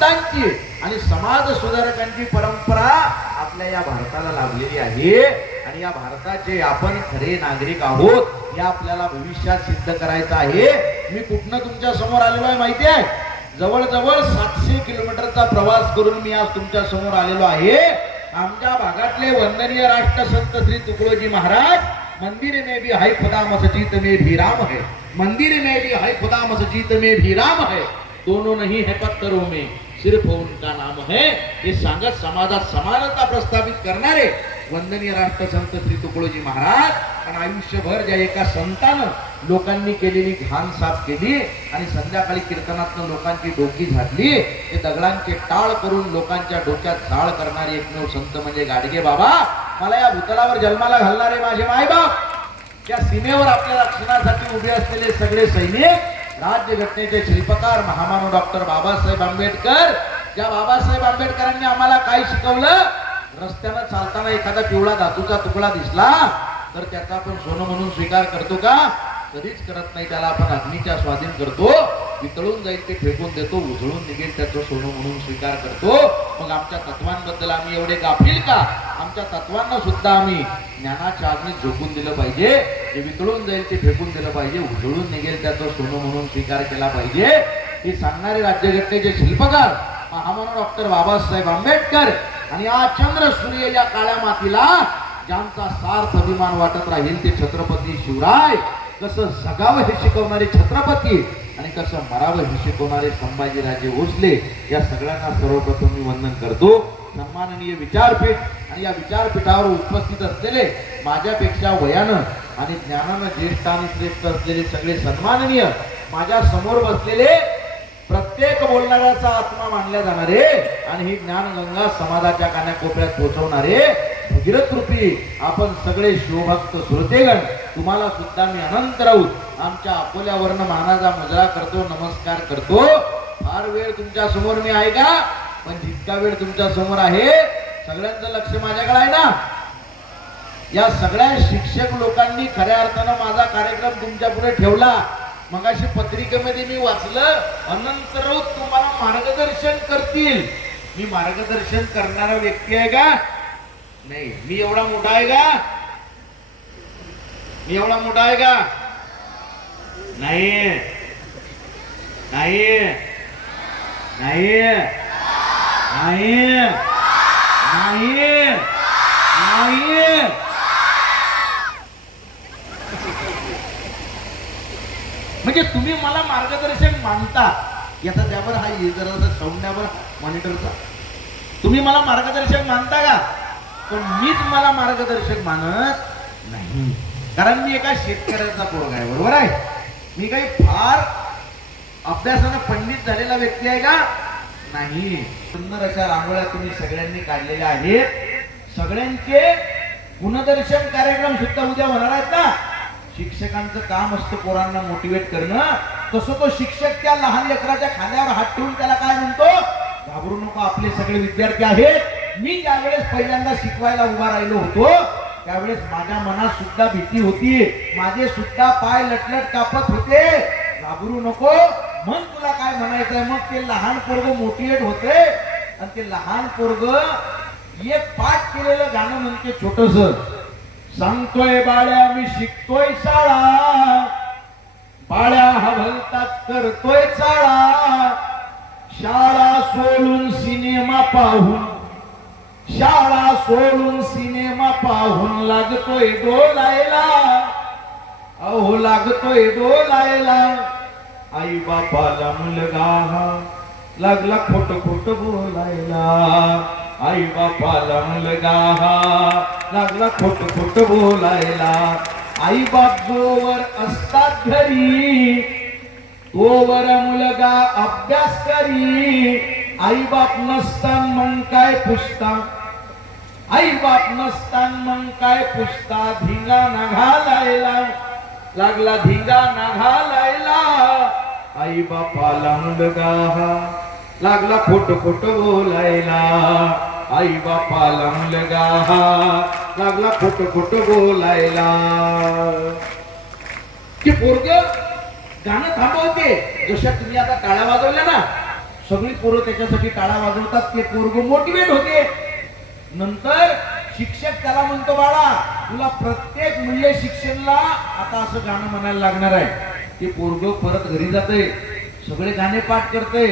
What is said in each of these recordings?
संतांची आणि समाज सुधारकांची परंपरा आपल्या या भारताला लाभलेली आहे आणि या भारताचे आपण खरे नागरिक आहोत हे आपल्याला भविष्यात सिद्ध करायचं आहे. मी कुठनं तुमच्या समोर आलेलो आहे माहिती आहे? जवळजवळ 700 किलोमीटरचा प्रवास करून मी आज तुमच्या समोर आलेलो आहे. आमच्या भागातले वंदनीय राष्ट्रसंत श्री तुकडोजी महाराज मंदिर में भी है खुदा मस्जिद में भी राम है, मंदिर में भी है खुदा मस्जिद में भी राम है, दोनों नहीं है पत्थरों में सिर्फ उनका नाम है. हे सांगत समाजात समानता प्रस्थापित करणारे वंदनीय राष्ट्रसंत श्री तुकडोजी महाराज आणि आयुष्यभर ज्या एका संतानं लोकांनी केलेली घाण साफ केली आणि संध्याकाळी कीर्तनातून लोकांची डोकी झाडली, ते दगडांचे टाळ करून लोकांच्या डोक्यात झाळ करणारे एकमेव संत म्हणजे गाडगे बाबा. मला या भूतलावर जन्माला घालणारे माझे मायबाप, त्या सीमेवर आपल्या रक्षणासाठी उभे असलेले सगळे सैनिक, राज्यघटनेचे शिल्पकार महामानव डॉक्टर बाबासाहेब आंबेडकर. ज्या बाबासाहेब आंबेडकरांनी आम्हाला काय शिकवलं? रस्त्यानं चालताना एखादा पिवळा धातूचा तुकडा दिसला तर त्याचा आपण सोनं म्हणून स्वीकार करतो का? कधीच करत नाही. त्याला आपण अग्नीच्या स्वाधीन करतो, वितळून जाईल ते फेकून देतो, उजळून निघेल त्याचं सोनं म्हणून स्वीकार करतो. मग आमच्या तत्वांबद्दल आम्ही एवढे गाफील का? आमच्या तत्वांना सुद्धा आम्ही ज्ञानाच्या अग्नीत झोकून दिलं पाहिजे. जे वितळून जाईल ते फेकून दिलं पाहिजे, उजळून निघेल त्याचं सोनं म्हणून स्वीकार केला पाहिजे. हे सांगणारे राज्यघटनेचे शिल्पकार महामानव डॉक्टर बाबासाहेब आंबेडकर आणि या चंद्र सूर्य या काळ्या मातीला ज्यांचा सार्थ अभिमान वाटत राहील ते छत्रपती शिवराय. कसं जगावं हे शिकवणारे छत्रपती आणि कसं मरावं हे शिकवणारे संभाजीराजे भोसले, या सगळ्यांना सर्वप्रथम मी वंदन करतो. सन्माननीय विचारपीठ आणि या विचारपीठावर उपस्थित असलेले माझ्यापेक्षा वयानं आणि ज्ञानानं ज्येष्ठ आणि श्रेष्ठ असलेले सगळे सन्माननीय, माझ्या समोर बसलेले प्रत्येक बोलणाऱ्याचा आत्मा मानल्या जाणारे आणि ही ज्ञानगंगा समाजाच्या कानाकोपऱ्यात पोहोचवणारे भगीरथ रूपी आपण सगळे शिवभक्त श्रोतेगण, तुम्हाला सुद्धा मी अनंत राऊत आमच्या अकोल्यावरनं मानाचा मुजरा करतो, नमस्कार करतो. फार वेळ तुमच्या समोर मी आहे का? पण जितका वेळ तुमच्या समोर आहे सगळ्यांचं लक्ष माझ्याकडे आहे ना? या सगळ्या शिक्षक लोकांनी खऱ्या अर्थानं माझा कार्यक्रम तुमच्या पुढे ठेवला. मगाशी पत्रिकेमध्ये मी वाचलं, अनंत राऊत तुम्हाला मार्गदर्शन करतील. मी मार्गदर्शन करणारा व्यक्ती आहे का? नाही. मी एवढा मोठा आहे का? मी एवढा मोठा आहे का? नाही नाही नाही नाही नाही नाही. म्हणजे तुम्ही मला मार्गदर्शक मानता, याचा त्यावर हा जरा सौंद्यावर मॉनिटरचा, तुम्ही मला मार्गदर्शक मानता का? पण मीच मला मार्गदर्शक मानत नाही, कारण मी एका शेतकऱ्याचा पोरगा आहे. बरोबर आहे? मी काही फार अभ्यासानं पंडित झालेला व्यक्ती आहे का? नाही. सुंदर अशा रांगोळ्या तुम्ही सगळ्यांनी काढलेल्या आहेत. सगळ्यांचे गुणदर्शन कार्यक्रम सुद्धा उद्या होणार आहेत ना. शिक्षकांचं काम असतं पोरांना मोटिवेट करणं. तसं तो शिक्षक त्या लहान लेकराच्या खांद्यावर हात ठेवून त्याला काय म्हणतो? घाबरू नको, आपले सगळे विद्यार्थी आहेत. मी ज्यावेळेस पहिल्यांदा शिकवायला उभा राहिलो होतो त्यावेळेस माझ्या मनात सुद्धा भीती होती, माझे सुद्धा पाय लटलट कापत होते. घाबरू नको, मन तुला काय म्हणायचंय. मग ते लहान पोरग मोटिवेट होते आणि ते लहान पोरग एक पाठ केलेलं गाणं म्हणते छोटस, सांगतोय बाळ्या मी शिकतोय शाळा, बाळ्या हा भलताच करतोय चाळा, शाळा सोडून सिनेमा पाहून, शाळा सोडून सिनेमा पाहून लागतोय डोलायला, अहो लागतोय डोलायला. आई बापाला मुलगा लागला खोट खोट बोलायला, आई बापाला मुलगा लागला खोट खोट बोलायला. आई बाप जोवर असतात घरी तोवर मुलगा अभ्यास करी, आई बाप नसतान मग काय पुसता, आई बाप नसतान मग काय पुसता. धिंगाणा घालायला लागला, धिंगाणा घालायला. आई बापाला मुलगा लागला खोट खोट बोलायला, आई बापाला मुलगा लागला खोट खोट बोलायला. की पोरग गाणं थांबवते. जशा तुम्ही आता टाळ्या वाजवल्या ना, सगळी पोरं त्याच्यासाठी टाळा वाजवतात. ते पोरग मोटिवेट होते. नंतर शिक्षक त्याला म्हणतो, बाळा तुला प्रत्येक मूल्य शिक्षणला आता असं गाणं म्हणायला लागणार आहे. ते पोरग परत घरी जाते, सगळे गाणे पाठ करते.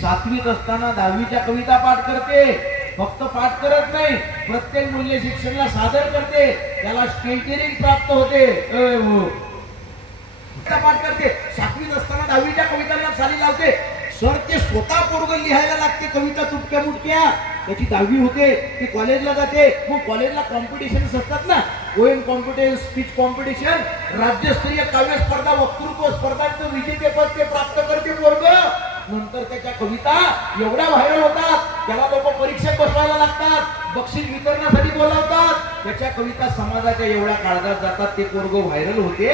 7वीत असताना 10वीच्या कविता पाठ करते. फक्त पाठ करत नाही, प्रत्येक मूल्य शिक्षणला सादर करते. त्याला स्टेजरिंग प्राप्त होते. पाठ करते. 7वीत असताना 10वीच्या कवितांना साली लावते. सर ते स्वतः पोरग लिहायला लागते कविता तुटक्या मुटक्या. त्याची 10वी होते, ती कॉलेजला जाते. मग कॉलेजला कॉम्पिटिशन्स असतात ना, पोएम कॉम्पिटिशन, स्पीच कॉम्पिटिशन, राज्यस्तरीय काव्य स्पर्धा, वक्तृत्व स्पर्धांचं विजेतेपद ते प्राप्त करते पोरग. नंतर त्याच्या कविता एवढ्या व्हायरल होतात, त्याला लोक परीक्षेत बसवायला लागतात, बक्षीस वितरणासाठी बोलावतात. त्याच्या कविता समाजाच्या एवढ्या काळजात जातात. ते पोरग व्हायरल होते.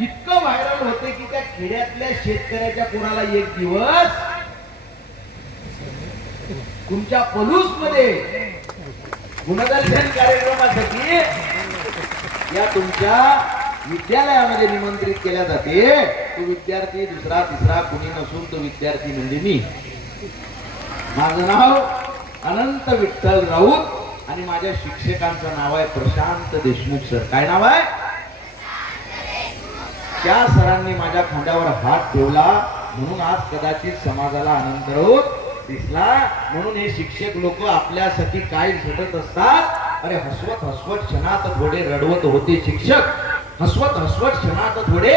इतकं व्हायरल होते की त्या खेड्यातल्या शेतकऱ्याच्या पोराला एक दिवस तुमच्या पलूस मध्ये गुणदर्शन कार्यक्रमासाठी या तुमच्या विद्यालयामध्ये निमंत्रित केल्या जाते. तो विद्यार्थी दुसरा तिसरा कुणी नसून तो विद्यार्थी म्हणजे मी. माझं नाव अनंत विठ्ठल राऊत आणि माझ्या शिक्षकांचं नाव आहे प्रशांत देशमुख सर. काय नाव आहे? त्या सरांनी माझ्या खांद्यावर हात ठेवला म्हणून आज कदाचित समाजाला अनंत राऊत दिसला. म्हणून हे शिक्षक लोक आपल्यासाठी काय झटत असतात. अरे हसवत हसवत क्षणात थोडे रडवत होते शिक्षक. हसवत हसवत क्षणात थोडे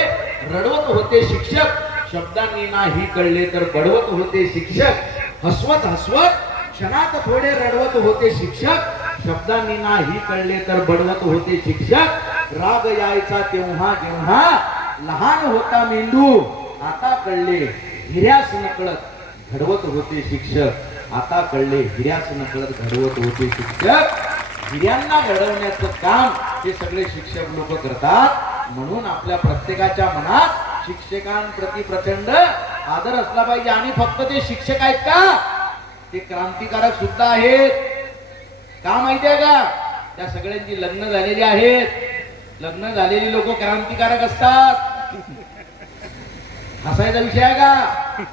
रडवत होते शिक्षक. शब्दांनी नाही कळले तर बडवत होते शिक्षक. हसवत हसवत क्षणात थोडे रडवत होते शिक्षक. शब्दांनी नाही कळले तर बडवत होते शिक्षक. राग यायचा तेव्हा जेव्हा लहान होता मेंदू. आता कळले हिऱ्यास नकळत घडवत होते शिक्षक. आता कळले हिऱ्यास नकळत घडवत होते शिक्षक. हिऱ्यांना घडवण्याचं काम हे सगळे शिक्षक लोक करतात. म्हणून आपल्या प्रत्येकाच्या मनात शिक्षकांप्रती प्रचंड आदर असला पाहिजे. आणि फक्त ते शिक्षक आहेत का? ते क्रांतिकारक सुद्धा आहेत. का माहितीये का? त्या सगळ्यांची लग्न झालेली आहेत. लग्न झालेली लोक क्रांतिकारक असतात. हसायचा विषय आहे का?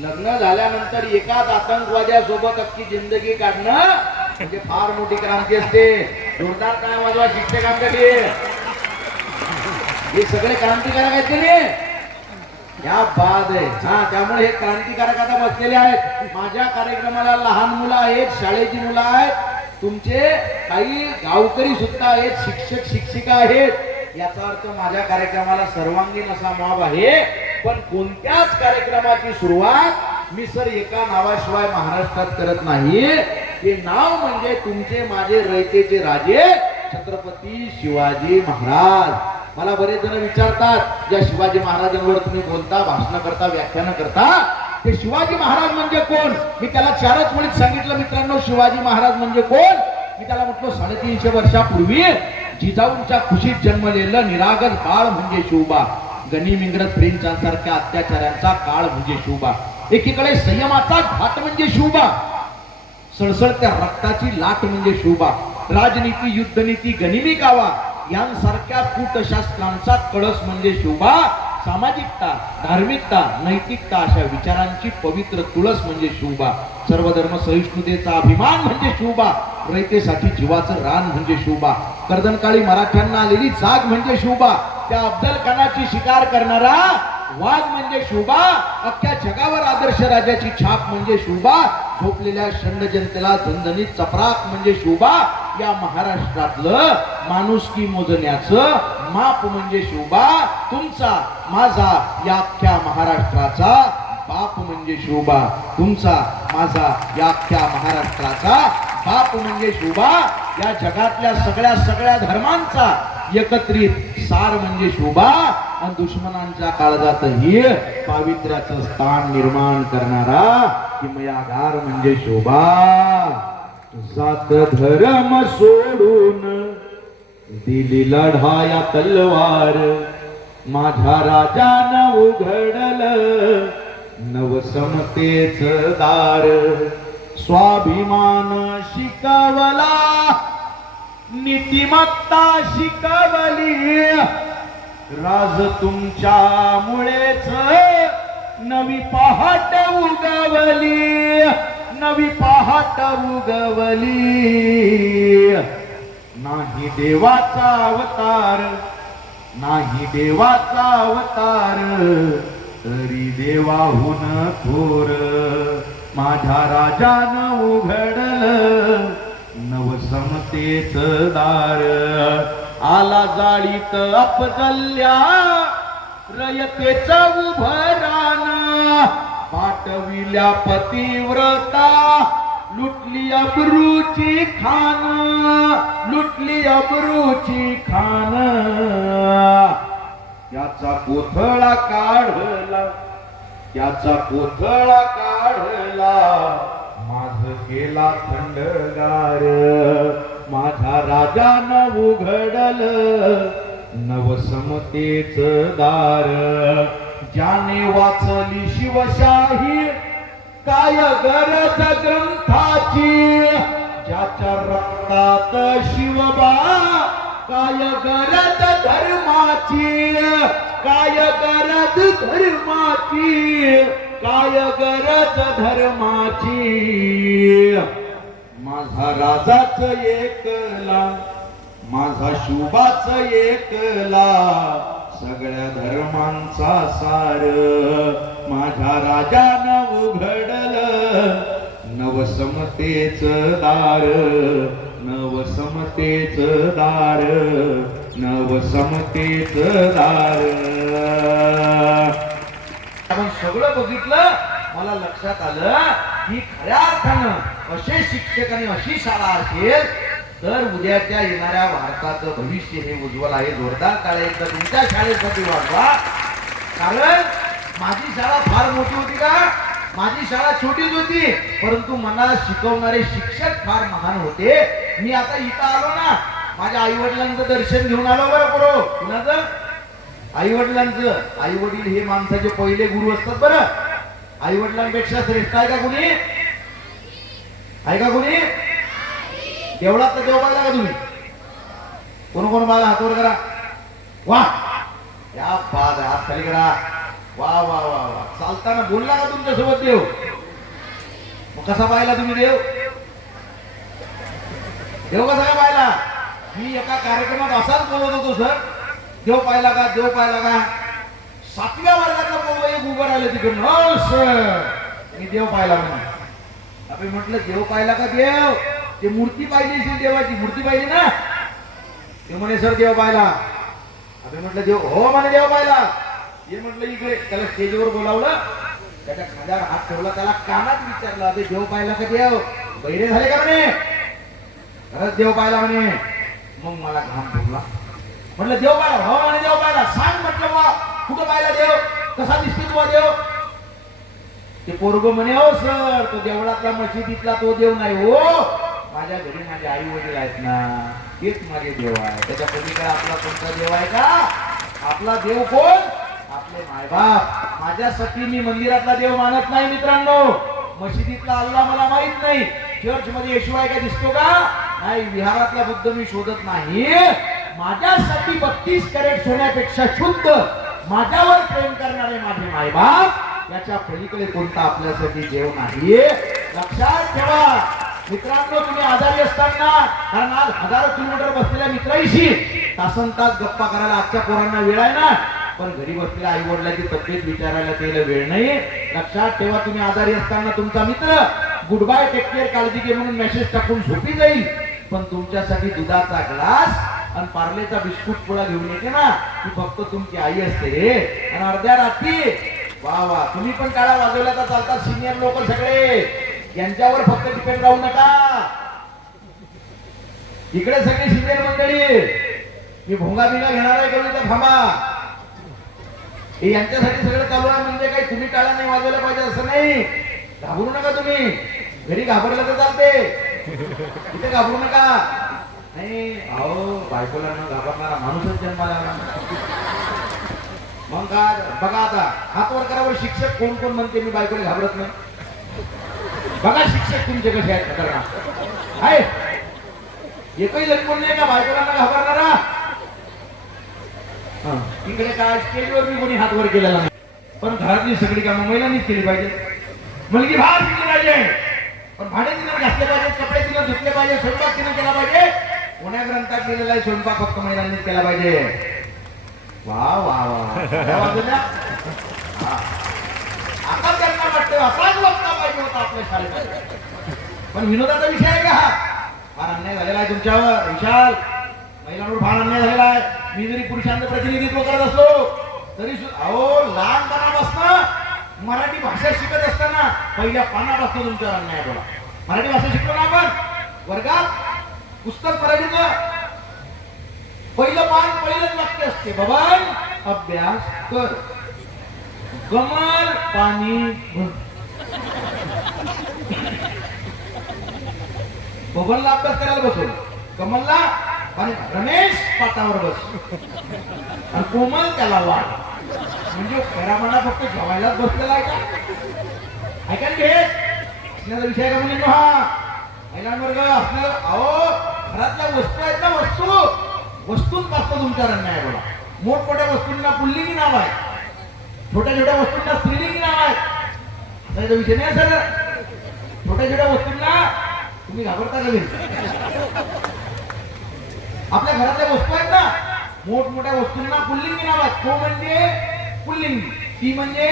लग्न झाल्यानंतर एकाच आतंकवाद्यासोबत अख्खी जिंदगी काढणं म्हणजे फार मोठी क्रांती असते. जोरदार काय वाजवा शिक्षकांसाठी. हे सगळे क्रांतिकारक आहेत की नाही? या बाद आहे. हा, त्यामुळे हे क्रांतिकारक आता बसलेले आहेत. माझ्या कार्यक्रमाला लहान मुलं आहेत, शाळेची मुलं आहेत, तुमचे काही गावकरी सुद्धा आहेत, शिक्षक शिक्षिका आहेत. याचा अर्थ माझ्या कार्यक्रमाला सर्वांगीण असा माप आहे. पण कोणत्याच कार्यक्रमाची सुरुवात मी सर एका नावाशिवाय महाराष्ट्रात करत नाही. ते नाव म्हणजे तुमचे माझे रयतेचे राजे छत्रपती शिवाजी महाराज. मला बरेच जण विचारतात, ज्या शिवाजी महाराजांवर तुम्ही बोलता, भाषण करता, व्याख्यान करता, ते शिवाजी महाराज म्हणजे कोण? मी त्याला 4च ओळीत सांगितलं मित्रांनो. शिवाजी महाराज म्हणजे कोण? मी त्याला म्हटलो 350 वर्षापूर्वी जिजाऊंच्या खुशीत जन्मलेलं निरागस बाळ म्हणजे शिवबा. गनिम इंग्रज फ्रेंचांसारख्या अत्याचारांचा काळ म्हणजे शिवबा. एकीकडे संयमाचा घाट म्हणजे शिवबा, सळसळत्या रक्ताची लाट म्हणजे शिवबा. राजनीती, युद्धनीती, गनिमी कावा यांसारख्या कूटशास्त्रांचा कळस म्हणजे शिवबा. सामाजिकता, धार्मिकता, नैतिकता अशा विचारांची पवित्र तुळस म्हणजे शिवबा. सर्वधर्म सहिष्णुतेचा अभिमान म्हणजे शिवबा. रयतेसाठी जीवाचं रान म्हणजे शिवबा. कर्दनकाळी मराठ्यांना आलेली जाग म्हणजे शिवबा. त्या अफजल खानाची शिकार करणारा वाघ म्हणजे शिवबा. अख्ख्या जगावर आदर्श राजाची छाप म्हणजे शिवबा. झोपलेल्या षंड जनतेला झणझणीत चपराक म्हणजे शिवबा. या महाराष्ट्रातलं माणुसकी मोजण्याचं माप म्हणजे शिवबा. तुमचा माझा या अख्ख्या महाराष्ट्राचा बाप म्हणजे शिवबा. तुमचा माझा या अख्ख्या महाराष्ट्राचा बाप म्हणजे शिवबा. या जगातल्या सगळ्या धर्मांचा एकत्रित सार म्हणजे शिवबा. आणि दुश्मनांच्या काळजातही पावित्र्याचं स्थान निर्माण करणारा किमयागार म्हणजे शिवबा. जात धर्म सोडून दिली लढाया तलवार, माझ्या राजानं उघडलं नवसमतेच दार. स्वाभिमान शिकवला, नीतिमत्ता शिकवली, राज तुमच्या मुळेच नवी पहाट उगवली, नवी पहाट उगवली. नाही देवाचा अवतार, नाही देवाचा अवतार, तरी देवाहून थोर. माझ्या राजानं उघडलं नवसमतेच दार. आला जाळीत अपजल्या रयतेच उभरान. पाठविल्या पतिव्रता लुटली अब्रूची खान, लुटली अब्रूची खान. त्याचा कोथळा काढला, त्याचा कोथळा काढला, माझ केला थंडगार. माझ्या राजानं उघडलं नवसमतेच दार. ज्याने वाचली शिवशाही काय गरज ग्रंथाची, ज्याच्या रक्तात शिवबा काय गरज धर्माची, काय गरज धर्माची, काय गरज धर्माची. माझा राजाच एकला, माझा शुभाच एकला, सगळ्या धर्मांचा सार. माझ्या राजानं उघडलं नवसमतेच दार, नवसमतेच दार, नवसमतेच दार. आपण सगळं बघितलं, मला लक्षात आलं की खऱ्या अर्थानं असे शिक्षक आणि अशी शाळा असेल तर उद्याच्या येणाऱ्या भारताचं भविष्य हे उज्ज्वल आहे. जोरदार टाळ्या एकदा तुमच्या शाळेसाठी वाजवा. कारण माझी शाळा फार मोठी होती का? माझी शाळा छोटीच होती, परंतु मला शिकवणारे शिक्षक फार महान होते. मी आता इथं आलो ना, माझ्या आई वडिलांचं दर्शन घेऊन आलो. बरं बरो कुणाचं? आई वडिलांचं. आई वडील हे माणसाचे पहिले गुरु असतात. बरं, आई वडिलांपेक्षा श्रेष्ठ आहे का कुणी? आहे का कुणी? देवळात तर देव पाहिला का तुम्ही? कोण कोण पाहिला? हात वर करा. वा, या बाद, हात खाली करा. वा वा वा वा. चालताना बोलला का तुमच्या सोबत देव? मग कसा पाहिला तुम्ही देव? देव कसा काय पाहिला? मी एका कार्यक्रमात असाच बोलत होतो, सर देव पाहिला का, देव पाहिला का? 7व्या वर्गातला पोरगा एक उभं राहिलं तिकडून, हो सर मी देव पाहिला म्हणून. आपण म्हटलं देव पाहिला का? देव ते मूर्ती पाहिली असेल, देवाची मूर्ती पाहिली ना. ते म्हणे सर देव पाहिला. आपण म्हटलं देव, हो म्हणे देव पाहिला. हे म्हटलं इकडे. त्याला स्टेजवर बोलावलं, त्याच्या खांद्यावर हात ठेवला, त्याला कानात विचारला ते देव पाहिला का? देव बहिरे झाले का म्हणे? खरंच देव पाहिला म्हणे. मग मला घाम फुटला. म्हटलं देव पाहिला? हो म्हणे देव पाहिला. सांग म्हटलं वा कुठं पाहिला देव? कसा दिसतो तुला देव? ते पोरग म्हणे हो सर तो देवळातला मशिदीतला तो देव नाही हो, माझ्या घरी माझे आई वडील आहेत ना, तेच माझे देव आहे. त्याच्या पलीकडे आपला कोणता देव आहे का? आपला देव कोण? आपले मायबाप. माझ्यासाठी मी मंदिरातला देव मानत नाही मित्रांनो. मशिदीतला अल्लाह मला माहित नाही. चर्च मध्ये येशू आहे का दिसतो का? नाही. विहारातला बुद्ध मी शोधत नाही. माझ्यासाठी 32 कॅरेट सोन्यापेक्षा शुद्ध माझ्यावर प्रेम करणारे माझे मायबाप, याच्या पलीकडे कोणता आपल्यासाठी देव नाही. लक्षात ठेवा मित्रांनो. तुम्ही आजारी असताना, कारण आज हजारो किलोमीटर बसलेल्या मित्रांशी तासन तास गप्पा करायला आजच्या पोरांना वेळ आहे ना, पण घरी बसलेल्या आई वडिलांची तब्येत विचारायला त्याला वेळ नाही. लक्षात ठेवा तुम्ही आजारी असताना तुमचा मित्र गुड बाय टेक केअर काळजी घे म्हणून मेसेज टाकून झोपी जाईल, पण तुमच्यासाठी दुधाचा ग्लास आणि पार्लेचा बिस्कुट पोळा घेऊन येते ना, ती फक्त तुमची आई असते रे. आणि अर्ध्या रात्री वा वा तुम्ही पण टाळा वाजवल्या तर चालतात. सिनियर लोक सगळे यांच्यावर फक्त डिपेंड राहू नका. इकडे सगळे सिनियर मंडळी, मी भोंगा बिंगा घेणार आहे करून तर थांबा. हे यांच्यासाठी सगळं चालू आहे. म्हणजे काही तुम्ही टाळा नाही वाजवल्या पाहिजे असं नाही. घाबरू नका तुम्ही. घरी घाबरलं तर चालते, इथे घाबरू नका. नाही अहो बायकोला न घाबरणारा माणूसच जन्माला आला. मग काय बघा आता हात वर करावर शिक्षक कोण कोण म्हणते मी बायकोला घाबरत नाही. बघा शिक्षक तुमचे कसे आहेत खतरनाक आहे. एकही जण कोण नाही का बायकोला न घाबरणारा. इकडे काय स्टेजवर मी कोणी हात वर केलेला नाही. पण घरातली सगळी कामं महिलांनीच केली पाहिजे. मुलगी बाहेर शिकली पाहिजे, पण भांडे तिनं घासले पाहिजे, कपडे तिनं धुतले पाहिजे, स्वयंपाक तिनं केला पाहिजे. कोण्या ग्रंथात लिहिलेला आहे स्वयंपाक फक्त महिलांनीच केला पाहिजे. वा वा वा आता त्यांना वाटतं असाच वक्ता पाहिजे होता आपल्या शाळेत. पण विनोदाचा विषय आहे का हा? फार अन्याय झालेला आहे तुमच्यावर विशाल, महिलांवर फार अन्याय झालेला आहे. मी जरी पुरुषांचं प्रतिनिधित्व करत असलो तरी सुद्धा अहो लहानपणापासून मराठी भाषा शिकत असताना पहिल्या पानापासून तुमच्यावर अन्याय बोला. मराठी भाषा शिकलो ना आपण वर्गात, पुस्तक मराठीचं पहिलं पान पहिलंच वाक्य असते, बबन अभ्यास कर, कमल पाणी भर. बबनला अभ्यास करायला बसवलं, कमलला पाणी, रमेश पाटावर बस आणि कोमल त्याला वाढ. म्हणजे खरा फक्त जेवायलाच बसलेला आहे का? ऐका घे असण्याचा विषय का म्हणजे हा महिलांवर्ग असणार. अहो घरातल्या वस्तू आहेत ना, वस्तूंपासून तुमच्यावर अन्याय बोला. मोठमोठ्या वस्तूंना पुल्लिंगी नाव आहे, छोट्या छोट्या वस्तूंना स्त्रीलिंगी नाव आहे. असा विषय नाही सर. छोट्या छोट्या वस्तूंना तुम्ही घाबरता का? आपल्या घरातल्या वस्तू आहेत ना, मोठमोठ्या वस्तूंना पुल्लिंगी नाव आहेत. तो म्हणजे पुल्लिंगी, ती म्हणजे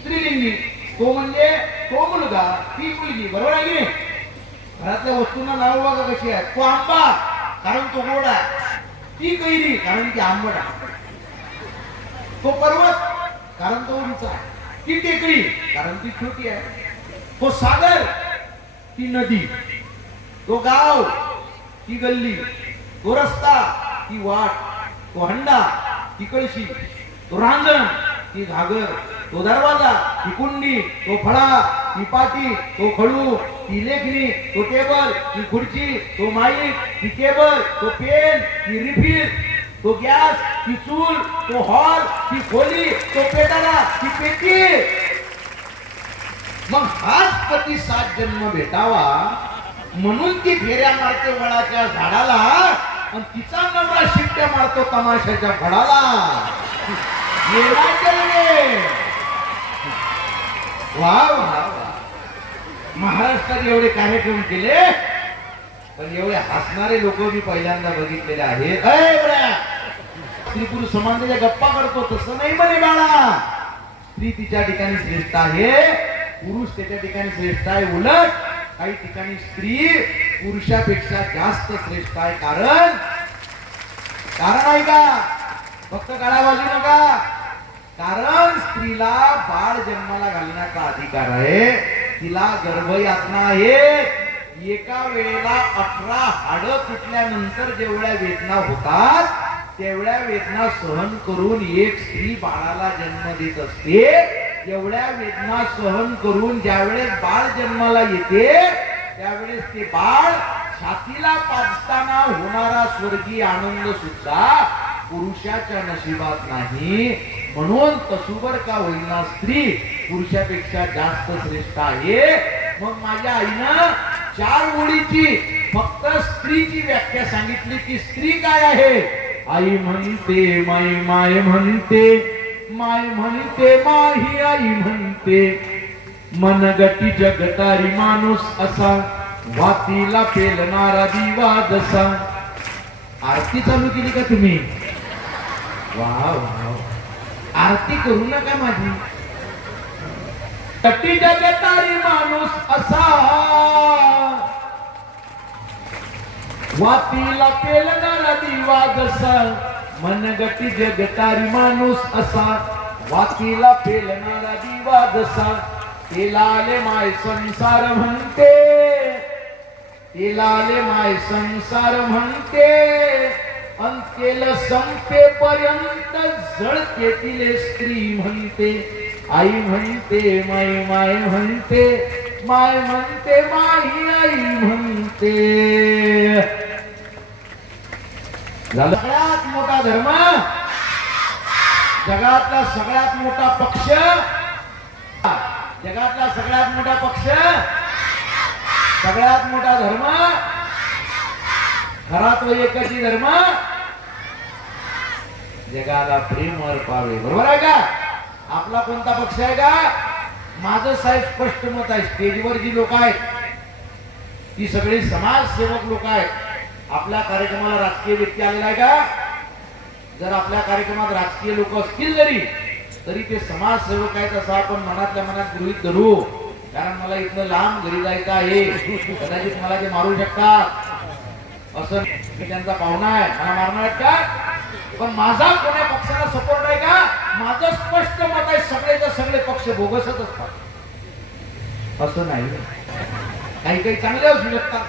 स्त्रीलिंगी. तो म्हणजे तो मुलगा, ती मुलगी. बरोबर आहे की नाही? घरातल्या वस्तूंना नाव बघा कशी आहेत. तो आंबा कारण तो गोड आहे, ती कैरी कारण ती आंबट आहे, तो पर्वत कारण तो उंच आहे, ती टेकडी कारण ती छोटी आहे, तो सागर ती नदी, तो गाव ती गल्ली, तो रस्ता ती वाट, तो हंडा ती कळशी, तो रांजण ती घागर, तो दरवाजा ती कुंडी, तो फळा ती पाटी, तो खडू ती लेखणी, तो टेबल ती खुर्ची, तो माईक ती केबल, तो पेन ती रिफिल, तो गॅस ती चूल, तो हॉल ती खोली, तो पेटाला ती पेटी. मग हाच पती 7 जन्म भेटावा म्हणून ती फेऱ्या मारते वडाच्या झाडाला आणि तिचा नवरा शिट्ट्या मारतो तमाशाच्या फडाला. वा वा वा. महाराष्ट्रात एवढे कार्यक्रम केले पण एवढे हसणारे लोक मी पहिल्यांदा बघितलेले आहेत. स्त्री पुरुष समानतेच्या गप्पा करतो तसं नाही म्हणे बाळा. स्त्री तिच्या ठिकाणी श्रेष्ठ आहे, पुरुष त्याच्या ठिकाणी श्रेष्ठ आहे. उलट काही ठिकाणी स्त्री पुरुषापेक्षा जास्त श्रेष्ठ आहे. कारण आहे का? फक्त काळा बाजू नका. कारण स्त्रीला बाळ जन्माला घालण्याचा अधिकार आहे, तिला गर्भयातना आहे. एका वेळेला 18 हाडं तुटल्यानंतर जेवढ्या वेदना होतात तेवढ्या वेदना सहन करून एक स्त्री बाळाला जन्म देत असते. एवढ्या वेदना सहन करून ज्यावेळेस बाळ जन्माला येते त्यावेळेस ते बाळ छातीला पाजताना होणारा स्वर्गीय आनंद सुद्धा पुरुषाच्या नशिबात नाही. म्हणून तसुबर का होईना स्त्री पुरुषापेक्षा जास्त श्रेष्ठ आहे. मग माझ्या आईनं 4 ओळीची फक्त स्त्रीची व्याख्या सांगितली की स्त्री काय आहे. आई म्हणते माय, माय म्हणते माय, म्हणते माही आई म्हणते, मनगटी जगतारी माणूस असा, वातीला पेलणारा दिवा जसा. आरती चालू केली का तुम्ही? वाव, आरती करू नका माझी. गटी जगतारी माणूस असा, वातीला पेलणारा दिवा जसा, मनगटी जगतारी माणूस असा, वातीला पेलणारा दिवा जसा. तेलाले माय संसार म्हणते, तेलाले माय संसार म्हणते, अंतेल संपेपर्यंत जळते तिले स्त्री म्हणते. आई म्हणते माय, माय म्हणते माय, म्हणते माही आई म्हणते. सगळ्यात मोठा धर्म, जगातला सगळ्यात मोठा पक्ष, जगातला सगळ्यात मोठा पक्ष, सगळ्यात मोठा धर्म, खरा तो एकच धर्म, जगाला प्रेम अर्पावे. बरोबर आहे का? आपला कोणता पक्ष आहे का? माझं साहेब स्पष्ट मत आहे, स्टेजवर जी लोक आहेत ती सगळी समाजसेवक लोक आहेत. आपल्या कार्यक्रमाला राजकीय व्यक्ती आलेला आहे का? जर आपल्या कार्यक्रमात राजकीय लोक असतील तरी ते समाजसेवक आहेत असं आपण मनातल्या मनात गृहीत धरू. कारण मला इथनं लांब घरी जायचं आहे, कदाचित मला ते मारू शकतात, असं मी त्यांचा पाहुणा आहे, मला मारणार आहेत का? पण माझा कोण्या पक्षाला सपोर्ट आहे का? माझं स्पष्ट मत आहे, सगळेचे सगळे पक्ष बोगसच असतात असं नाही. काही काही चांगले असू शकतात.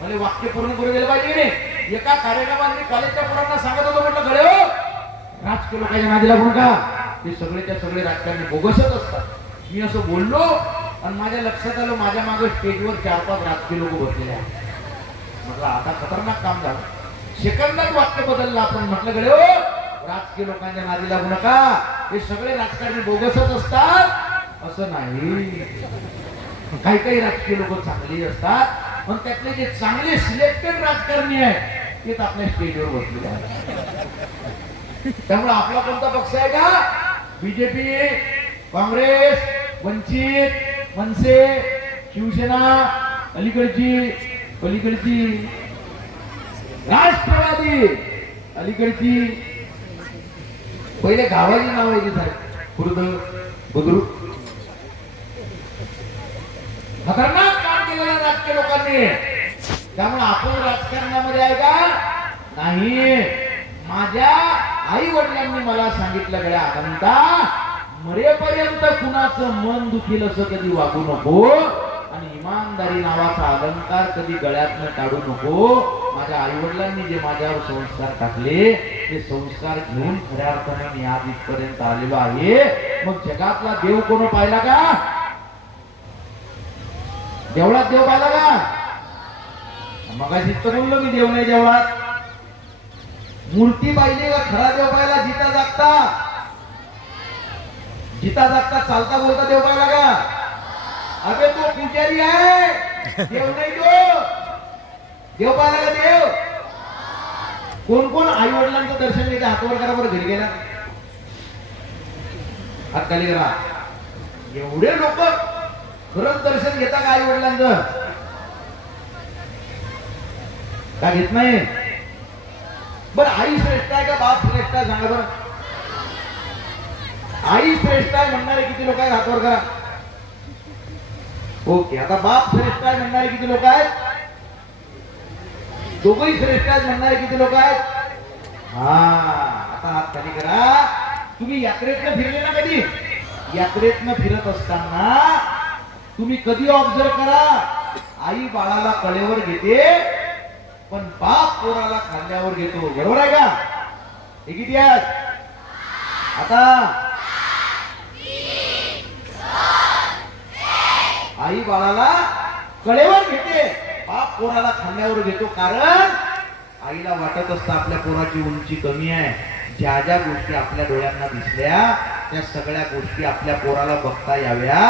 मला वाक्य पूर्ण करू दिलं पाहिजे की नाही? एका कार्यक्रमात मी कॉलेजच्या पोरांना सांगत होतो, म्हटलं गळे हो, राजकीय लोकांच्या नादी लागू नका, ते सगळेच्या सगळे राजकारणी बोगसच असतात. मी असं बोललो आणि माझ्या लक्षात आलं माझ्या मागे स्टेजवर 4-5 राजकीय लोक बसलेले आहेत. म्हटलं आता खतरनाक काम झालं. सेकंदात वाक्य बदललं. आपण म्हटलं गळे हो, राजकीय लोकांच्या नादी लागू नका, हे सगळे राजकारणी बोगसच असतात असं नाही. काही काही राजकीय लोक चांगली असतात, पण त्यातले जे चांगले सिलेक्टेड राजकारणी आहेत तेच आपल्या स्टेजवर बसलेले आहेत. त्यामुळे आपला कोणता पक्ष आहे का? बीजेपी, काँग्रेस, वंचित, मनसे, शिवसेना, अलीकडची राष्ट्रवादी, अलीकडची पहिले गावाची नाव आहे साहेब, खुर्द, बुद्रुक. खतरनाक काम केलेलं राजकीय लोकांनी. त्यामुळे आपण राजकारणामध्ये आहे का? नाही. माझ्या आई वडिलांनी मला सांगितलं गड्या अनंता, मरेपर्यंत कुणाचं मन दुखील असं कधी वागू नको आणि इमानदारी नावाचा अलंकार कधी गळ्यातनं काढू नको. माझ्या आई वडिलांनी जे माझ्यावर संस्कार टाकले ते संस्कार घेऊन खऱ्या अर्थाने मी आज इथपर्यंत आलेलो आहे. मग जगातला देव कोण पाहिला का? देवळात देव पाहिला का? मगाशी तर बोललो मी, देव नाही देवळात. मूर्ती पाहिजे का खरा देव पाहिला? जिता जागता चालता बोलता देव पाहिला का? अबे तो पुजारी आहे, देव नाही तो. देव पाहिला का? देव कोण कोण आई वडिलांचं दर्शन घेते? हातवर करा बरं. घरी गेला हात खाली करा. एवढे लोक खरंच दर्शन घेता का आई वडिलांचं? का घेत नाही? बरं, आई श्रेष्ठ आहे का बाप श्रेष्ठ आहे? सांगा बरं. आई श्रेष्ठ आहे म्हणणारे किती लोक आहेत? हातवर करा. ओके. आता बाप श्रेष्ठ आहे म्हणणारे किती लोक आहेत? दोघंही श्रेष्ठ आहेत म्हणणारे किती लोक आहेत? हा, आता हात खाली करा. तुम्ही यात्रेतनं फिरले ना कधी? यात्रेतनं फिरत असताना तुम्ही कधी ऑब्झर्व करा, आई बाळाला कळेवर घेते पण बाप पोराला खांद्यावर घेतो. बरोबर आहे का? हे किती आहेत? आता आई बाळाला कळेवर घेते, बाप पोराला खांद्यावर घेतो. कारण आईला वाटत असतं आपल्या पोराची उंची कमी आहे. ज्या ज्या गोष्टी आपल्या डोळ्यांना दिसल्या त्या सगळ्या गोष्टी आपल्या पोराला बघता याव्या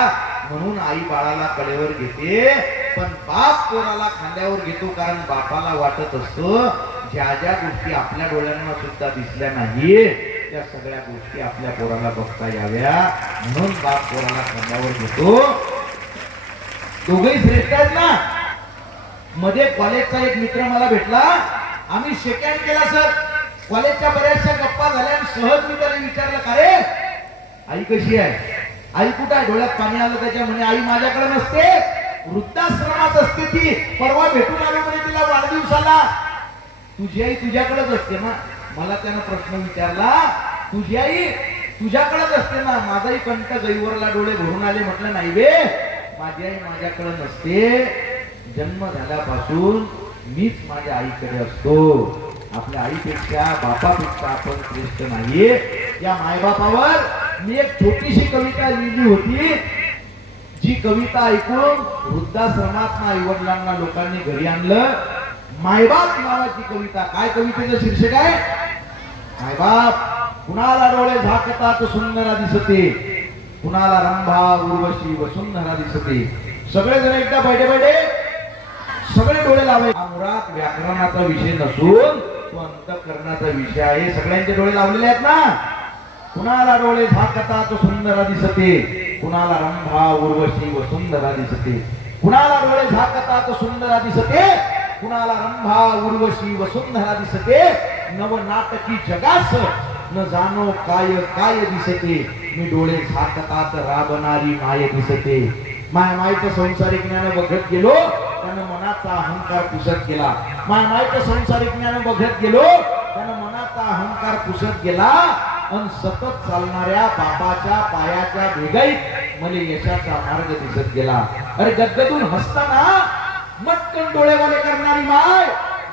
म्हणून आई बाळाला कळेवर घेते, पण बाप पोराला खांद्यावर घेतो. कारण बापाला वाटत असतं ज्या ज्या गोष्टी आपल्या डोळ्यांना सुद्धा दिसल्या नाही त्या सगळ्या गोष्टी आपल्या पोराला बघता याव्या म्हणून बाप पोराला खांद्यावर घेतो. दोघेही श्रेष्ठ आहेत ना. मध्ये कॉलेजचा एक मित्र मला भेटला, आम्ही सेकंड केला सर. कॉलेजच्या बऱ्याचशा गप्पा झाल्या. सहज मी त्याला विचारलं, का रे आई कशी आहे? आई कुठं आहे? डोळ्यात पाणी आलं त्याच्या. म्हणे आई माझ्याकडे नसते, वृद्धाश्रमात असते ती. परवा भेटून आलो म्हणे तिला वाढदिवसाला. तुझी आई तुझ्याकडेच असते ना? मला त्यानं प्रश्न विचारला, तुझी आई तुझ्याकडेच असते ना? माझाही कंठ गैवरला, डोळे भरून आले. म्हटलं नाही बे, माझी आई माझ्याकडे नसते. जन्म झाल्यापासून मीच माझ्या आईकडे असतो. आपल्या आईपेक्षा बापापेक्षा आपण श्रेष्ठ नाहीये. या मायबापावर मी एक छोटीशी कविता लिहिली होती, जी कविता ऐकून वृद्धाश्रमात आई वडिलांना लोकांनी घरी आणलं. मायबाप नावाची कविता. काय कवितेचं शीर्षक आहे? मायबाप. कुणाला डोळे झाकतात सुंदर दिसते, कुणाला रंभा उर्वशी वसुंधरा दिसते. सगळेजण एकदा बैठे सगळे डोळे लावाय. हा मुळात व्याकरणाचा विषय नसून तो अंतःकरणाचा विषय आहे. सगळ्यांचे डोळे लावलेले आहेत ना? कुणाला डोळे झाकतात सुंदर दिसते, कुणाला रंभा उर्वशी व सुंदर दिसते. कुणाला डोळे झाकतात सुंदर दिसते, कुणाला रंभा उर्वशी व सुंदर दिसते. नव नाटकी जगास न जाणो काय काय दिसते. मी डोळे झाकतात राबणारी माय दिसते. मायचं संसारिक ज्ञान बघत गेलो त्यानं मनाचा अहंकार पुसत गेला. मायचं संसारिक ज्ञान बघत गेलो त्यानं मनाचा अहंकार पुसत गेला. आणि सतत चालणाऱ्या बापाच्या पायाच्या भेगाईत मला यशाचा मार्ग दिसत गेला. अरे गदगदून हसताना मटकन डोळेवाले करणारी माय,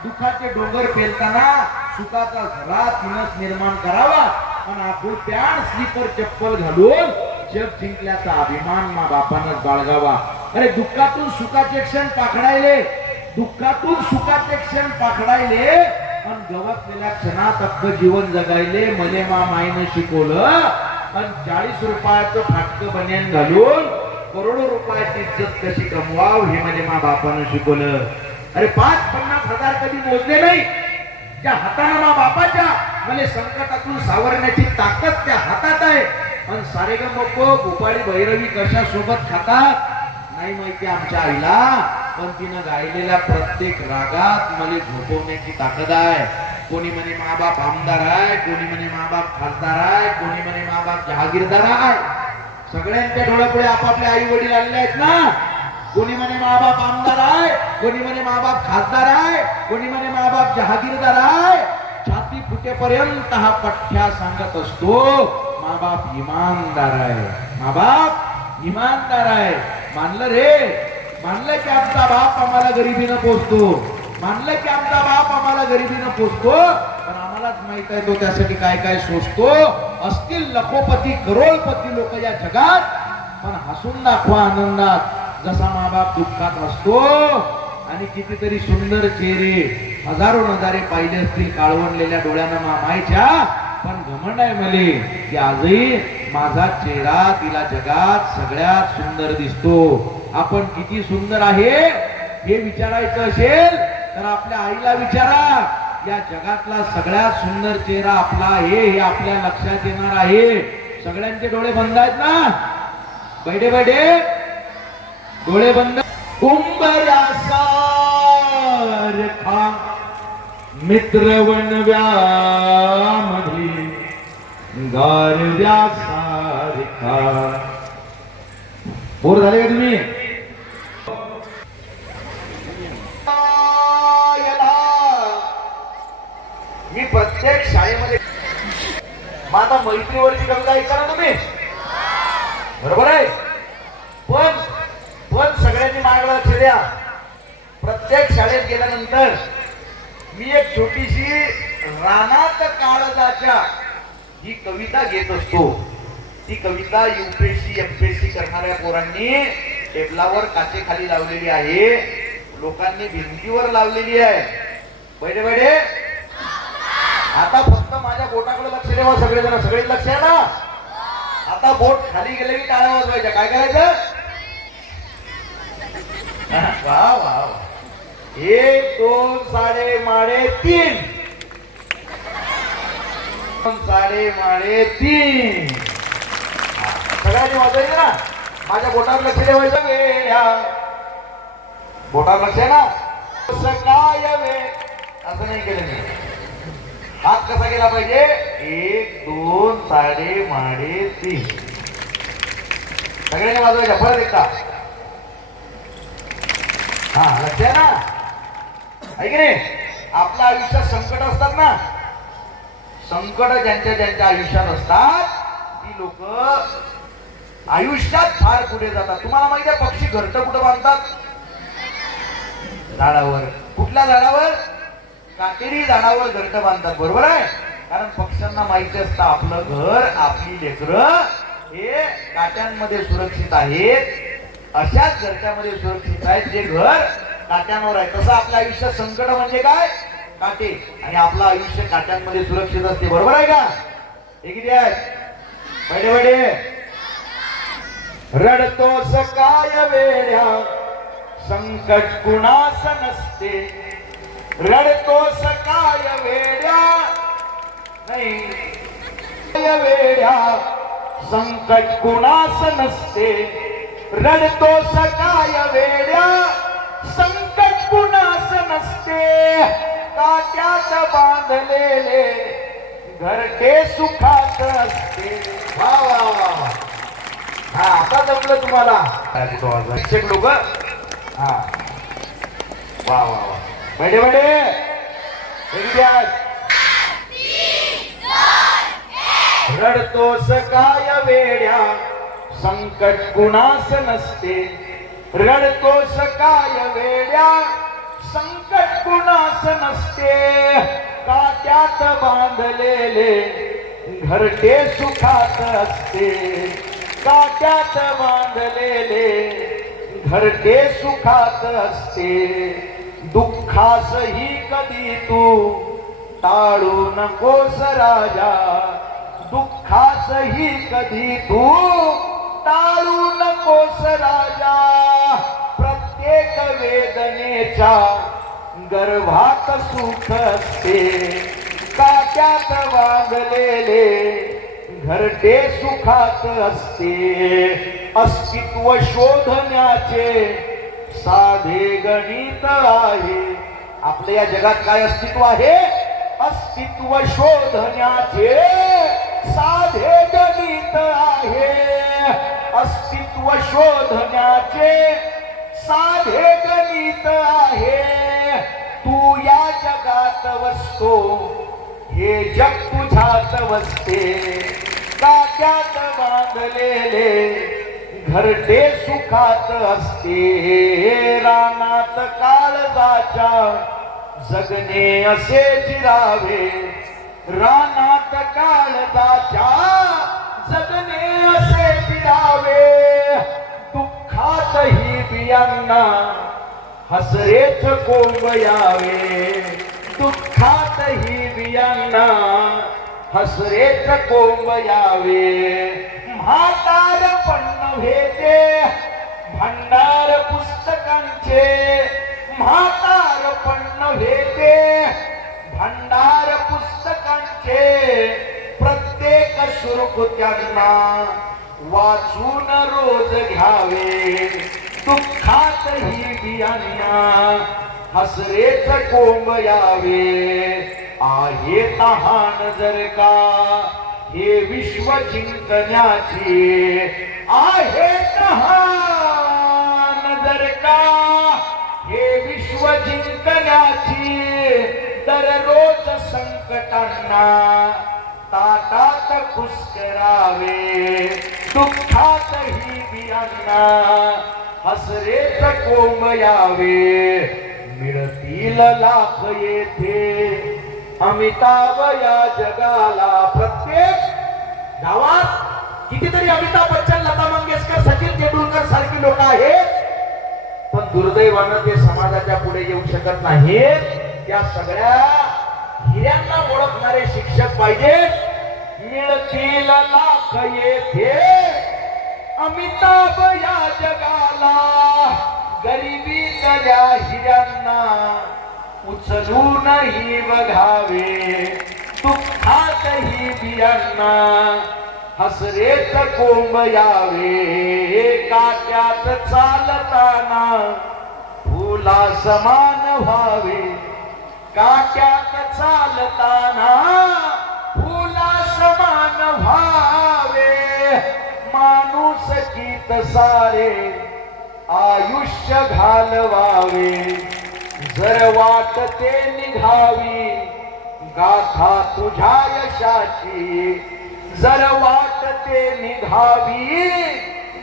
दुखाचे डोंगर पेलताना सुखाचा झरा तिनच निर्माण करावा आणि आपण पॅन्ट स्लीपर चप्पल घालून जग जिंकल्याचा अभिमान मा बापानच बाळगावा. अरे दुःखातून सुखाचे क्षण पाखडायले, दुःखातून सुखाचे क्षण पाखडायले आणि गवसलेल्या क्षणात अख्खं जीवन जगायले मले मा माईनं शिकवलं. आणि 40 रुपयाचं फाटकं बन्यान घालून करोडो रुपयाची इज्जत कशी कमवाव हे मले मा बापानं शिकवलं. अरे 5-50 हजार कधी मोजले नाही. त्या हातानं मा बापाच्या मला संकटातून सावरण्याची ताकद त्या हातात आहे. आणि सारेगमप गोपाळी भैरवी कशा सोबत खातात नाही माहिती आमच्या आईला, पण तिनं गायलेल्या प्रत्येक रागात मला झोपवण्याची ताकद आहे. कोणी म्हणे मा बाप आमदार आहे, कोणी म्हणे मा बाप खासदार आहे, कोणी म्हणे मा बाप जहागीरदार आहे. सगळ्यांच्या डोळ्यापुढे आपापले आई वडील आलेले आहेत ना. कोणी म्हणे मा बाप आमदार आहे, कोणी म्हणे मा बाप खासदार आहे, कोणी म्हणे मा बाप जहागीरदार आहे. छाती फुटेपर्यंत हा पठ्ठ्या सांगत असतो मा बाप इमानदार आहे, मा बाप इमानदार आहे. मानलं रे, मानलं की आमचा बाप आम्हाला गरिबीनं पोचतो, मानलं की आमचा बाप आम्हाला गरिबीनं पोचतो. पण आम्हालाच माहित आहे तो त्यासाठी काय काय सोचतो. असतील लखोपती करोडपती लोक या जगात, पण हसून दाखवा आनंदात जसा मा बाप दुःखात असतो. आणि कितीतरी सुंदर चेहरे हजारो नजारे पाहिले असतील काळवणलेल्या डोळ्यानं मा मायच्या, पण घमंड आहे मले की आजही माझा चेहरा तिला जगात सगळ्यात सुंदर दिसतो. आपण किती सुंदर आहे हे विचारायचं असेल तर आपल्या आईला विचारा. या जगातला सगळ्यात सुंदर चेहरा आपला आहे हे आपल्या लक्षात येणार आहे. सगळ्यांचे डोळे बंद आहेत ना, बैठे बैठे डोळे बंद. कुंभरासारखा मित्र वनव्यामध्ये गारव्यासारखा. बोर झाले का तुम्ही? मी प्रत्येक शाळेमध्ये माझा मैत्रीवरची कविता ऐका ना तुम्ही, बरोबर आहे. पण सगळ्यांनी माझ्याकडे लक्ष द्या. प्रत्येक शाळेत गेल्यानंतर मी एक छोटीशी रानात काळजाच्या ही कविता घेत असतो. ती कविता UPSC MPSC करणाऱ्या पोरांनी टेबलावर काचेखाली लावलेली आहे, लोकांनी भिंतीवर लावलेली आहे. बैठे बैठे आता फक्त माझ्या बोटाकडे लक्ष द्यावं सगळेजण. सगळे लक्ष आहे ना. आता बोट खाली गेले की टाळ्या वाजवायच्या. काय करायचं? वा वा. 1 2 साडे माडे 3, साडे माडे 3. सगळ्यांनी वाजवायचं ना. माझ्या बोटावर लक्ष ठेवायचं. वेळा बोटावर लक्ष आहे ना. सकाय वे असं नाही केलं मी. हात कसा केला पाहिजे? 1 2 साडे माडे 3. सगळ्यांनी वाजवायच्या. परत एकदा. हा लक्ष आहे ना. आहे की नाही? आपल्या आयुष्यात संकट असतात ना. संकट ज्यांच्या आयुष्यात असतात ती लोक आयुष्यात फार पुढे जातात. तुम्हाला माहिती आहे पक्षी घरटं कुठं बांधतात? झाडावर. कुठल्या झाडावर? काटेरी झाडावर घरटं बांधतात. बरोबर आहे. कारण पक्ष्यांना माहिती असतं आपलं घर, आपली लेकरं हे काट्यांमध्ये सुरक्षित आहेत. अशाच घरट्यामध्ये सुरक्षित आहेत जे घर काट्यांवर आहे. तसं आपल्या आयुष्यात संकट म्हणजे काय? काटे. आणि आपलं आयुष्य काट्यांमध्ये सुरक्षित असते. बरोबर आहे का? हे किती आहेत? बैठे बैठे. रडतोस काय वेड्या संकट कुणास नसते. रडतोस काय वेड्या नाही काय वेड्या संकट कुणास नसते, रडतोस काय वेड्या संकट कुणास नसते, काट्यात बांधलेले घरटे सुखात असते. वा वा वा वा. हा आता जमलं तुम्हाला शिक्षक लोक. हा वा वा वा. बडे बडे रडतोस काय वेड्या संकट कुणास नसते, रडतोस काय वेड्या संकट कुणास नसते, काट्यात बांधलेले घरटे सुखात असते, काट्यात बांधलेले घरटे सुखात असते. दुःखासही कधी तू टाळू नकोस राजा, दुःखासही कधी तू टाळू नकोस राजा, प्रत्येक वेदनेच्या गर्भात सुख असते, काट्यात बांधलेले घरटे सुखात असते. अस्तित्व शोधण्याचे साधे गणित आहे. आपल्या या जगात काय अस्तित्व आहे? अस्तित्व शोधण्याचे साधे गणित आहे. अस्तित्व शोधण्याचे साधे गणित आहे. तू या जगात वसतो, हे जग तुझ्यात वसते, काट्यात बांधलेले घरटे सुखात असते. रानात काळजाच्या जगणे असे जिरावे, रानात काळजाच्या जगणे असे जिरावे, दुःखातही बियांना हसरेच कोंब यावे, दुःखातही बियांना हसरेच कोंब यावे. म्हातारपण नव्हे भंडार पुस्तकांचे, म्हातारपण नव्हे भंडार पुस्तकांचे, प्रत्येक सुरकुत्यांना वाचून रोज घ्यावे, दुःखातही बियांना हसरेच कोंब यावे. आहे तहान जर का हे विश्व जिंकण्याची, आहे तहान जर का हे विश्व जिंकण्याची, दररोज संकटांना ताटात कुस्करावे, दुःखातही बियांना हसरेच कोंब यावे. मिळतील लाख येथे अमिताभ या जगाला. प्रत्येक गावात कितीतरी अमिताभ बच्चन, लता मंगेशकर, सचिन तेंडुलकर सारखी लोक आहेत, पण दुर्दैवानं ते समाजाच्या पुढे येऊ शकत नाहीत. त्या सगळ्या हिऱ्यांना ओळखणारे शिक्षक पाहिजे. मिळतील लाख येथे अमिताभ या जगाला, गरिबी त्या हिऱ्यांना उचलूनही बघावे, दुःखातही बियांना हसरेच कोंब यावे. काट्यात चालताना फुला समान व्हावे, काट्यात चालताना फुला समान व्हावे. माणूस गीत सारे आयुष्य घालवावे, जर वाटते निघावी गाथा तुझ्या यशाची, जर वाटते निघावी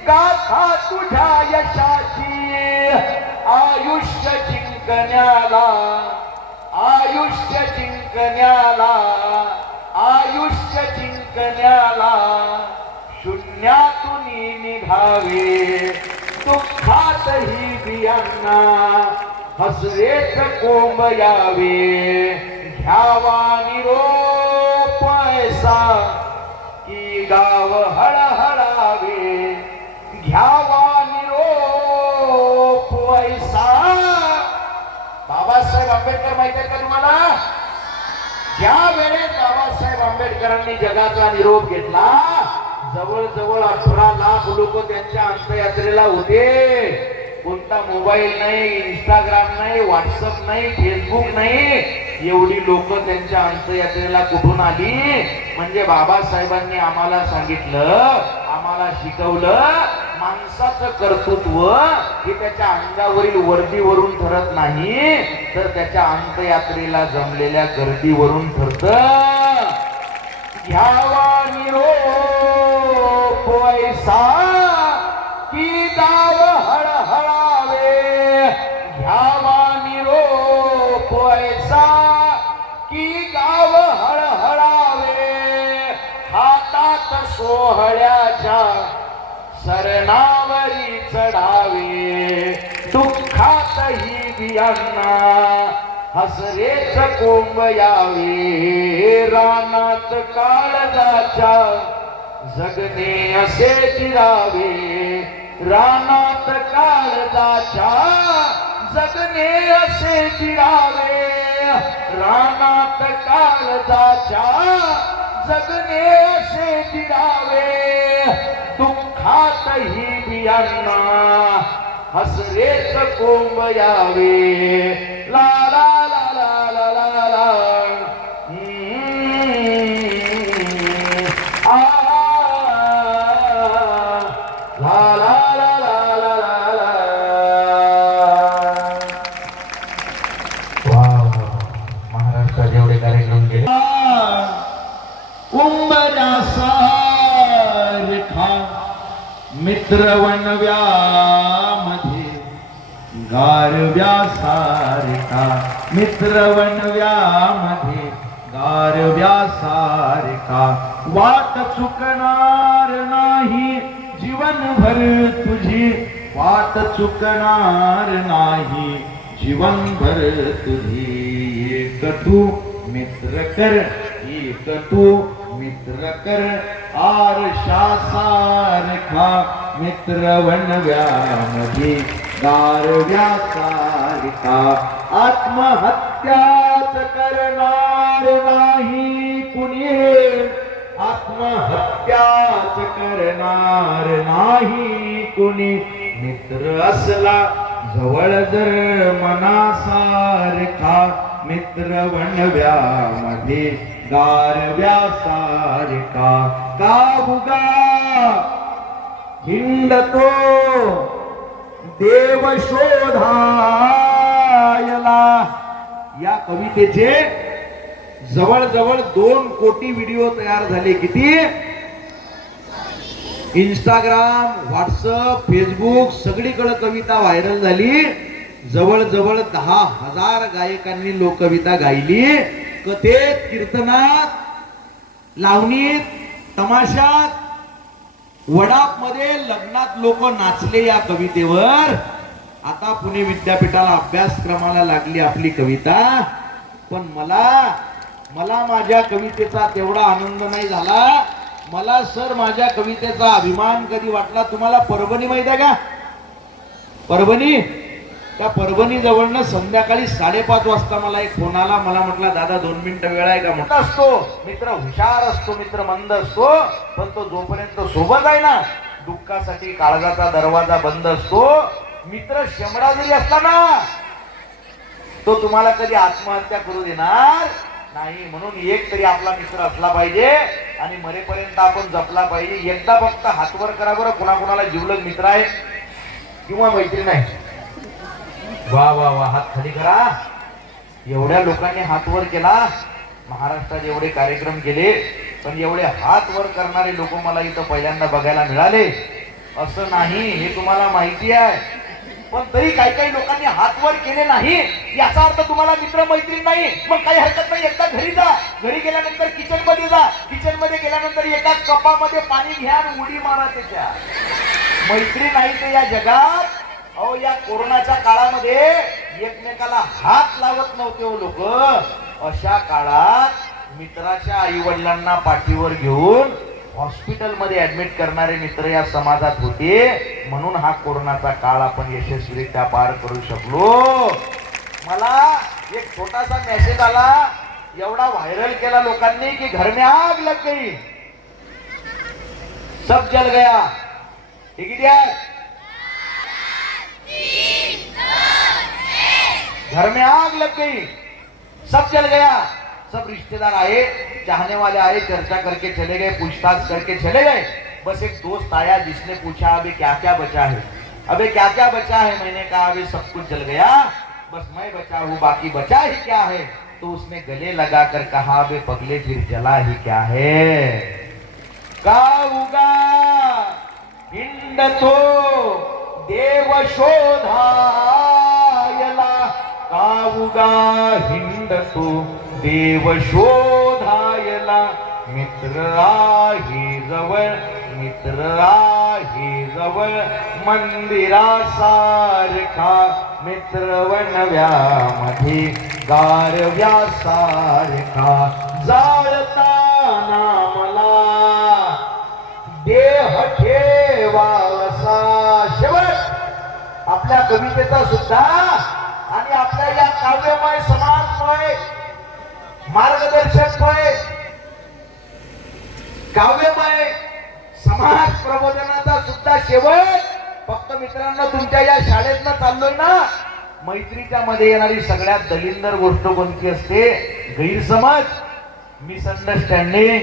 गाथा तुझ्या यशाची. आयुष्य जिंकण्याला, आयुष्य जिंकण्याला, आयुष्य जिंकण्याला शून्यातून निघावे, दुःखातही बियांना हसरेच कोंब यावे. घ्यावा निरोप ऐसा की गाव हळहळावे, घ्यावा निरोप ऐसा. बाबासाहेब आंबेडकर माहिती आहे का तुम्हाला? ज्या वेळेस बाबासाहेब बाबासाहेब आंबेडकरांनी जगाचा निरोप घेतला. जवळजवळ 18 लाख लोक त्यांच्या अंत्ययात्रेला होते. कोणता मोबाईल नाही, इंस्टाग्राम नाही, व्हॉट्सअप नाही, फेसबुक नाही, एवढी लोक त्यांच्या अंत्ययात्रेला कुठून आली? म्हणजे बाबासाहेबांनी आम्हाला सांगितलं, आम्हाला शिकवलं, माणसाचं कर्तृत्व हे त्याच्या अंगावरील वर्दीवरून ठरत नाही, तर त्याच्या अंत्ययात्रेला जमलेल्या गर्दीवरून ठरत. घ्यावा निरोप ऐसा की गाव हळहळावे, घ्यावा निरोप ऐसा की गाव हळहळावे, हातात सोहळ्याच्या सरणावरी चढावे, दुःखातही बियांना हसरेच कोंब यावे, रानात काळजाच्या जगणे असे जिरावे, रानात काळजाच्या जगणे असे जिरावे, रानात काळजाच्या जगणे असे जिरावे, दुःखातही बियांना हसरेच कोंब यावे. ला ला ला ला ला ला ला आ ला ला ला ला ला ला. वाव, महाराष्ट्रात जेवढे कार्यक्रम केले, उंबरासारखा मित्र वनव्यामध्ये गारव्यासारखा, मित्र वनव्यामध्ये गारव्यासारखा, वाट चुकणार नाही जीवनभर तुझी, वाट चुकणार नाही जीवनभर तुझी, एक तू मित्र कर, एक तू मित्र कर, आरशा सारखा मित्र वनव्यामध्ये गारव्यासारखा, आत्महत्याच करणार नाही कुणी, आत्महत्याच करणार नाही कुणी, मित्र असला जवळ जर मनासारखा, मित्र वनव्यामध्ये गारव्यासारखा, का बुगा हिंडतो देव शोधायला. या कवितेचे जवळजवळ 2 कोटी व्हिडिओ तयार झाले. किती? इंस्टाग्राम, व्हॉट्सअप, फेसबुक सगळीकडे कविता व्हायरल झाली. जवळजवळ 10,000 गायकांनी लोककविता गायली. कथेत, कीर्तनात, लावणीत, तमाशात, वडाप मध्ये, लग्नात लोक नाचले या कवितेवर. आता पुणे विद्यापीठाला अभ्यासक्रमाला लागली आपली कविता. पण मला माझ्या कवितेचा तेवढा आनंद नाही झाला. मला सर माझ्या कवितेचा अभिमान कधी वाटला. तुम्हाला परभणी माहिती आहे का? परभणी, त्या परभणी जवळनं संध्याकाळी 5:30 वाजता मला एक फोन आला. मला म्हटला, दादा 2 मिनिटं वेळ आहे का? म्हटलं असतो. मित्र हुशार असतो, मित्र मंद असतो, पण तो जोपर्यंत सोबत आहे ना, दुःखासाठी काळजाचा दरवाजा बंद असतो. मित्र शेमडा जरी असला ना, तो तुम्हाला कधी आत्महत्या करू देणार नाही. म्हणून एक तरी आपला मित्र असला पाहिजे आणि मरेपर्यंत आपण जपला पाहिजे. एकदा फक्त हातवर करा बरं, कुणाकुणाला जिवलग मित्र आहे किंवा मैत्रीण आहे. वा वा वा, हात खाली करा. एवढ्या लोकांनी हात वर केला. महाराष्ट्रात एवढे कार्यक्रम केले, पण एवढे हात वर करणारे लोक मला इथं पहिल्यांदा बघायला मिळाले. असं नाही, हे तुम्हाला माहिती आहे. पण तरी काही लोकांनी हात वर केले नाही, याचा अर्थ तुम्हाला मित्र मैत्रीण नाही. मग काही हरकत नाही, एकदा घरी जा. घरी गेल्यानंतर किचन मध्ये जा. किचन मध्ये गेल्यानंतर एका कपामध्ये पाणी घ्या आणि उडी मारा त्याच्या. मैत्री नाही तर या जगात. अहो, या कोरोनाच्या काळामध्ये एकमेकाला हात लावत नव्हते हो लोक. अशा काळात मित्राच्या आई वडिलांना पाठीवर घेऊन हॉस्पिटल मध्ये ऍडमिट करणारे मित्र या समाजात होते. म्हणून हा कोरोनाचा काळ आपण यशस्वीरित्या पार करू शकलो. मला एक छोटासा मेसेज आला एवढा व्हायरल केला लोकांनी की घर में आग लग गई, सब जल गया. हे किती आहे? घर में आग लग गई, सब जल गया. सब रिश्तेदार आए, चाहने वाले आए, चर्चा करके चले गए, पूछताछ करके चले गए. बस एक दोस्त आया जिसने पूछा अबे क्या क्या बचा है, अबे क्या क्या बचा है. मैंने कहा अबे सब कुछ जल गया, बस मैं बचा हूं, बाकी बचा ही क्या है. तो उसने गले लगाकर कहा अबे पगले फिर जला ही क्या है. काऊगा हिंडतो देव शोधायला, काऊगा हिंडतो देव शोधायला. मित्र आहे जवळ, मित्र आहे जवळ, मंदिरासारखा मित्र वनव्यामध्ये गारव्यासारखा. जाळताना मला देह ठेवासा. शेवट आपल्या कवितेचा सुद्धा आणि आपल्या या काव्यमय समाजमय मार्गदर्शकमय काव्यमय समाज प्रबोधनाचा सुद्धा शेवट फक्त मित्रांनो तुमच्या या शाळेतनं चाललोय ना. मैत्रीच्या मध्ये येणारी सगळ्यात दलिंदर गोष्ट कोणती असते? गैरसमज, मिसअंडरस्टँडिंग.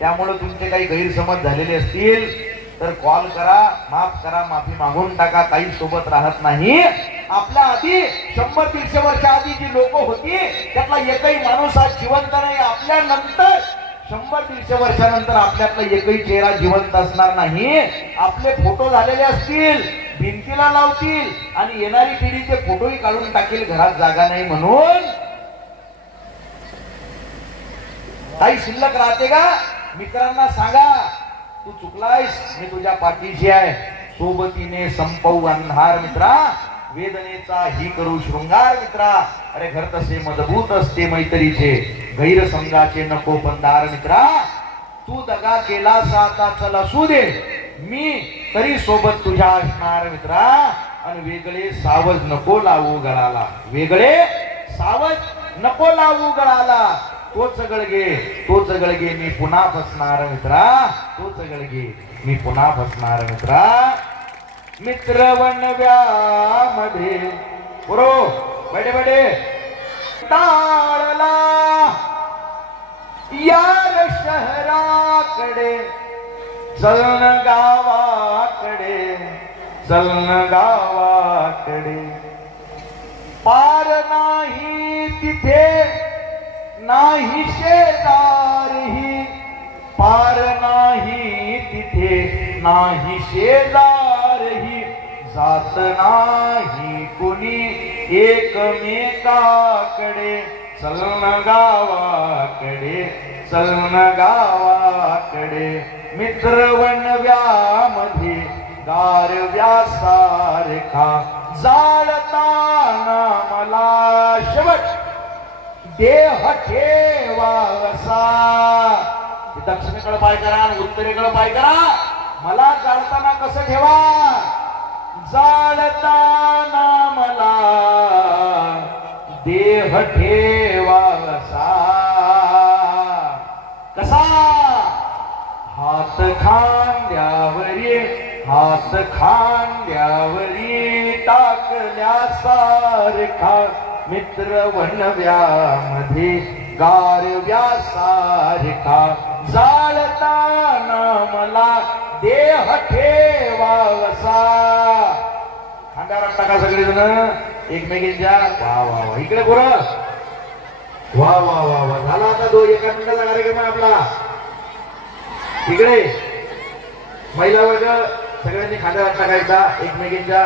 त्यामुळे तुमचे काही गैरसमज झालेले असतील तर कॉल करा, माफ करा, माफी मागून टाका. काही सोबत राहत नाही. आपल्या आधी 100-150 वर्ष आधी जी लोक होती त्यातला एकही माणूस आज जिवंत नाही. आपल्या नंतर 100-150 वर्षानंतर आपल्यातला एकही चेहरा जिवंत असणार नाही. आपले फोटो झालेले असतील, भिंतीला लावतील आणि येणारी पिढीचे फोटोही काढून टाकेल, घरात जागा नाही म्हणून. काही शिल्लक राहते का? मित्रांना सांगा तू चुकलायस, मी तुझ्या पाठीशी आहे. सोबतीने संपवू अंधार मित्रा, वेदनेचा ही करू शृंगार मित्रा. अरे घर तसे मजबूत असते मैत्रीचे, गैरसमजाचे नको पंधार मित्रा. तू दगा केलास आता चल असू दे, मी तरी सोबत तुझ्या असणार मित्रा. आणि वेगळे सावज नको लावू गळाला, वेगळे सावज नको लावू गळाला. तोच गळगे मी पुन्हा फसणार मित्रा, तोच गळगे मी पुन्हा फसणार मित्रा. मित्र वनव्यामध्ये बरो बडे बडे टाळला, यार शहराकडे चलन गावाकडे, चलन गावाकडे. पार नाही तिथे नाही शेजारही, पार नाही तिथे नाही शेजारही. जात नाही कुणी एकमेकाकडे, चलन गावाकडे, चलन गावाकडे. मित्र वनव्यामध्ये गारव्यासारखा, जाळताना मला शेवट देह ठेवासा. दक्षिणेकडे पाय करा आणि उत्तरेकडे पाय करा. मला जाळताना कसं ठेवा? जाळताना मला देह ठेवासा. कसा? हात खांद्यावरी, हात खांद्यावरी टाकल्यासारखा. मित्र वनव्यामध्ये गारव्यासारखा, जाळताना मला देह ठेवासा. खांद्यावर टाका सगळेजण एकमेकींच्या. वा वा वा, इकडे बोला. वा वा वा वा, झाला आता 1 मिनिटाचा कार्यक्रम आहे आपला. इकडे महिला वर्ग सगळ्यांनी खांद्यावर टाकायचा एकमेकींच्या.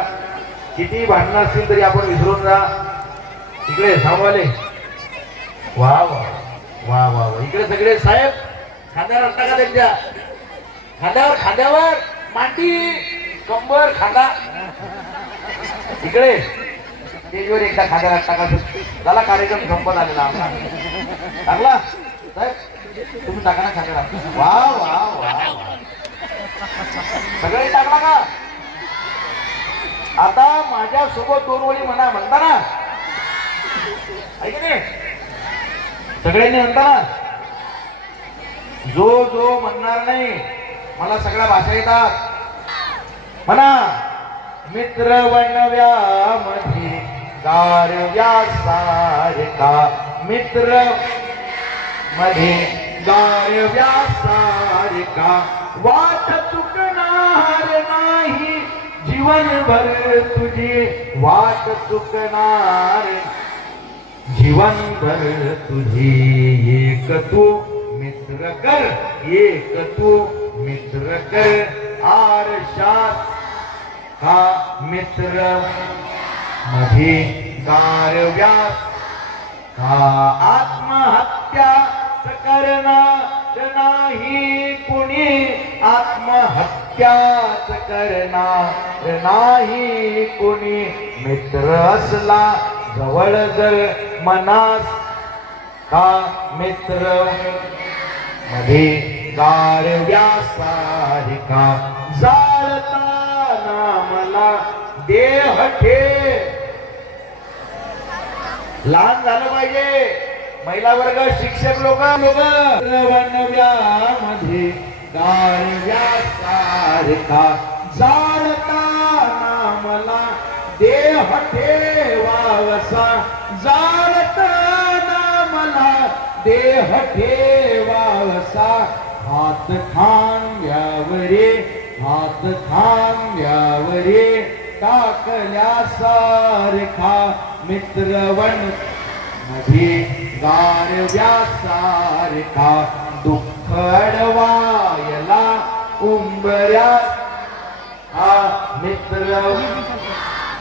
किती भांडणं असतील तरी आपण विसरून जा. इकडे सामवाले. वा वा वा वा वा, इकडे सगळे साहेब खांद्यावर टाका त्यांच्या. खांद्यावर, खांद्यावर मांडी, कंबर, खांदा. इकडे स्टेजवर एकदा खांद्यावर टाका. झाला कार्यक्रम संपत आलेला आपला. टाकला साहेब, तुम्ही टाका ना खांद्यावर. वा वा वा, सगळे टाकला का? आता माझ्या सोबत 2 ओळी म्हणता ना. ऐक नाही, सगळ्यांनी म्हणता ना, जो जो म्हणणार नाही मला सगळ्या भाषा येतात म्हणा. मित्र वणव्यामध्ये गारव्या सारखा, मित्र मध्ये गारव्या सारखा, वाट चुकणार नाही जीवनभर तुझी, वाट चुकणार जीवनभर तुझी. एक तू मित्र कर, एक तू मित्र कर, आरशात हा मित्र मध्ये गारव्या का. आत्महत्या करणार नाही कुणी, आत्महत्याच करणार नाही कुणी. मित्र असला जवळ जर मनास का, मित्र मध्ये गारव्या सारखा. जाळताना मला देह ठेव. लहान झालं पाहिजे महिला वर्ग, शिक्षक लोक वणव्यामध्ये गारव्या सारखा. जाळताना मला देह ठेवावसा, जाळताना मला देह ठेवावसा. हात खांद्यावरे, हात खांद्यावरे टाकल्या सारखा. मित्रवण मध्ये गारव्या सारखा. दुःख अडवायला उंबऱ्या हा मित्र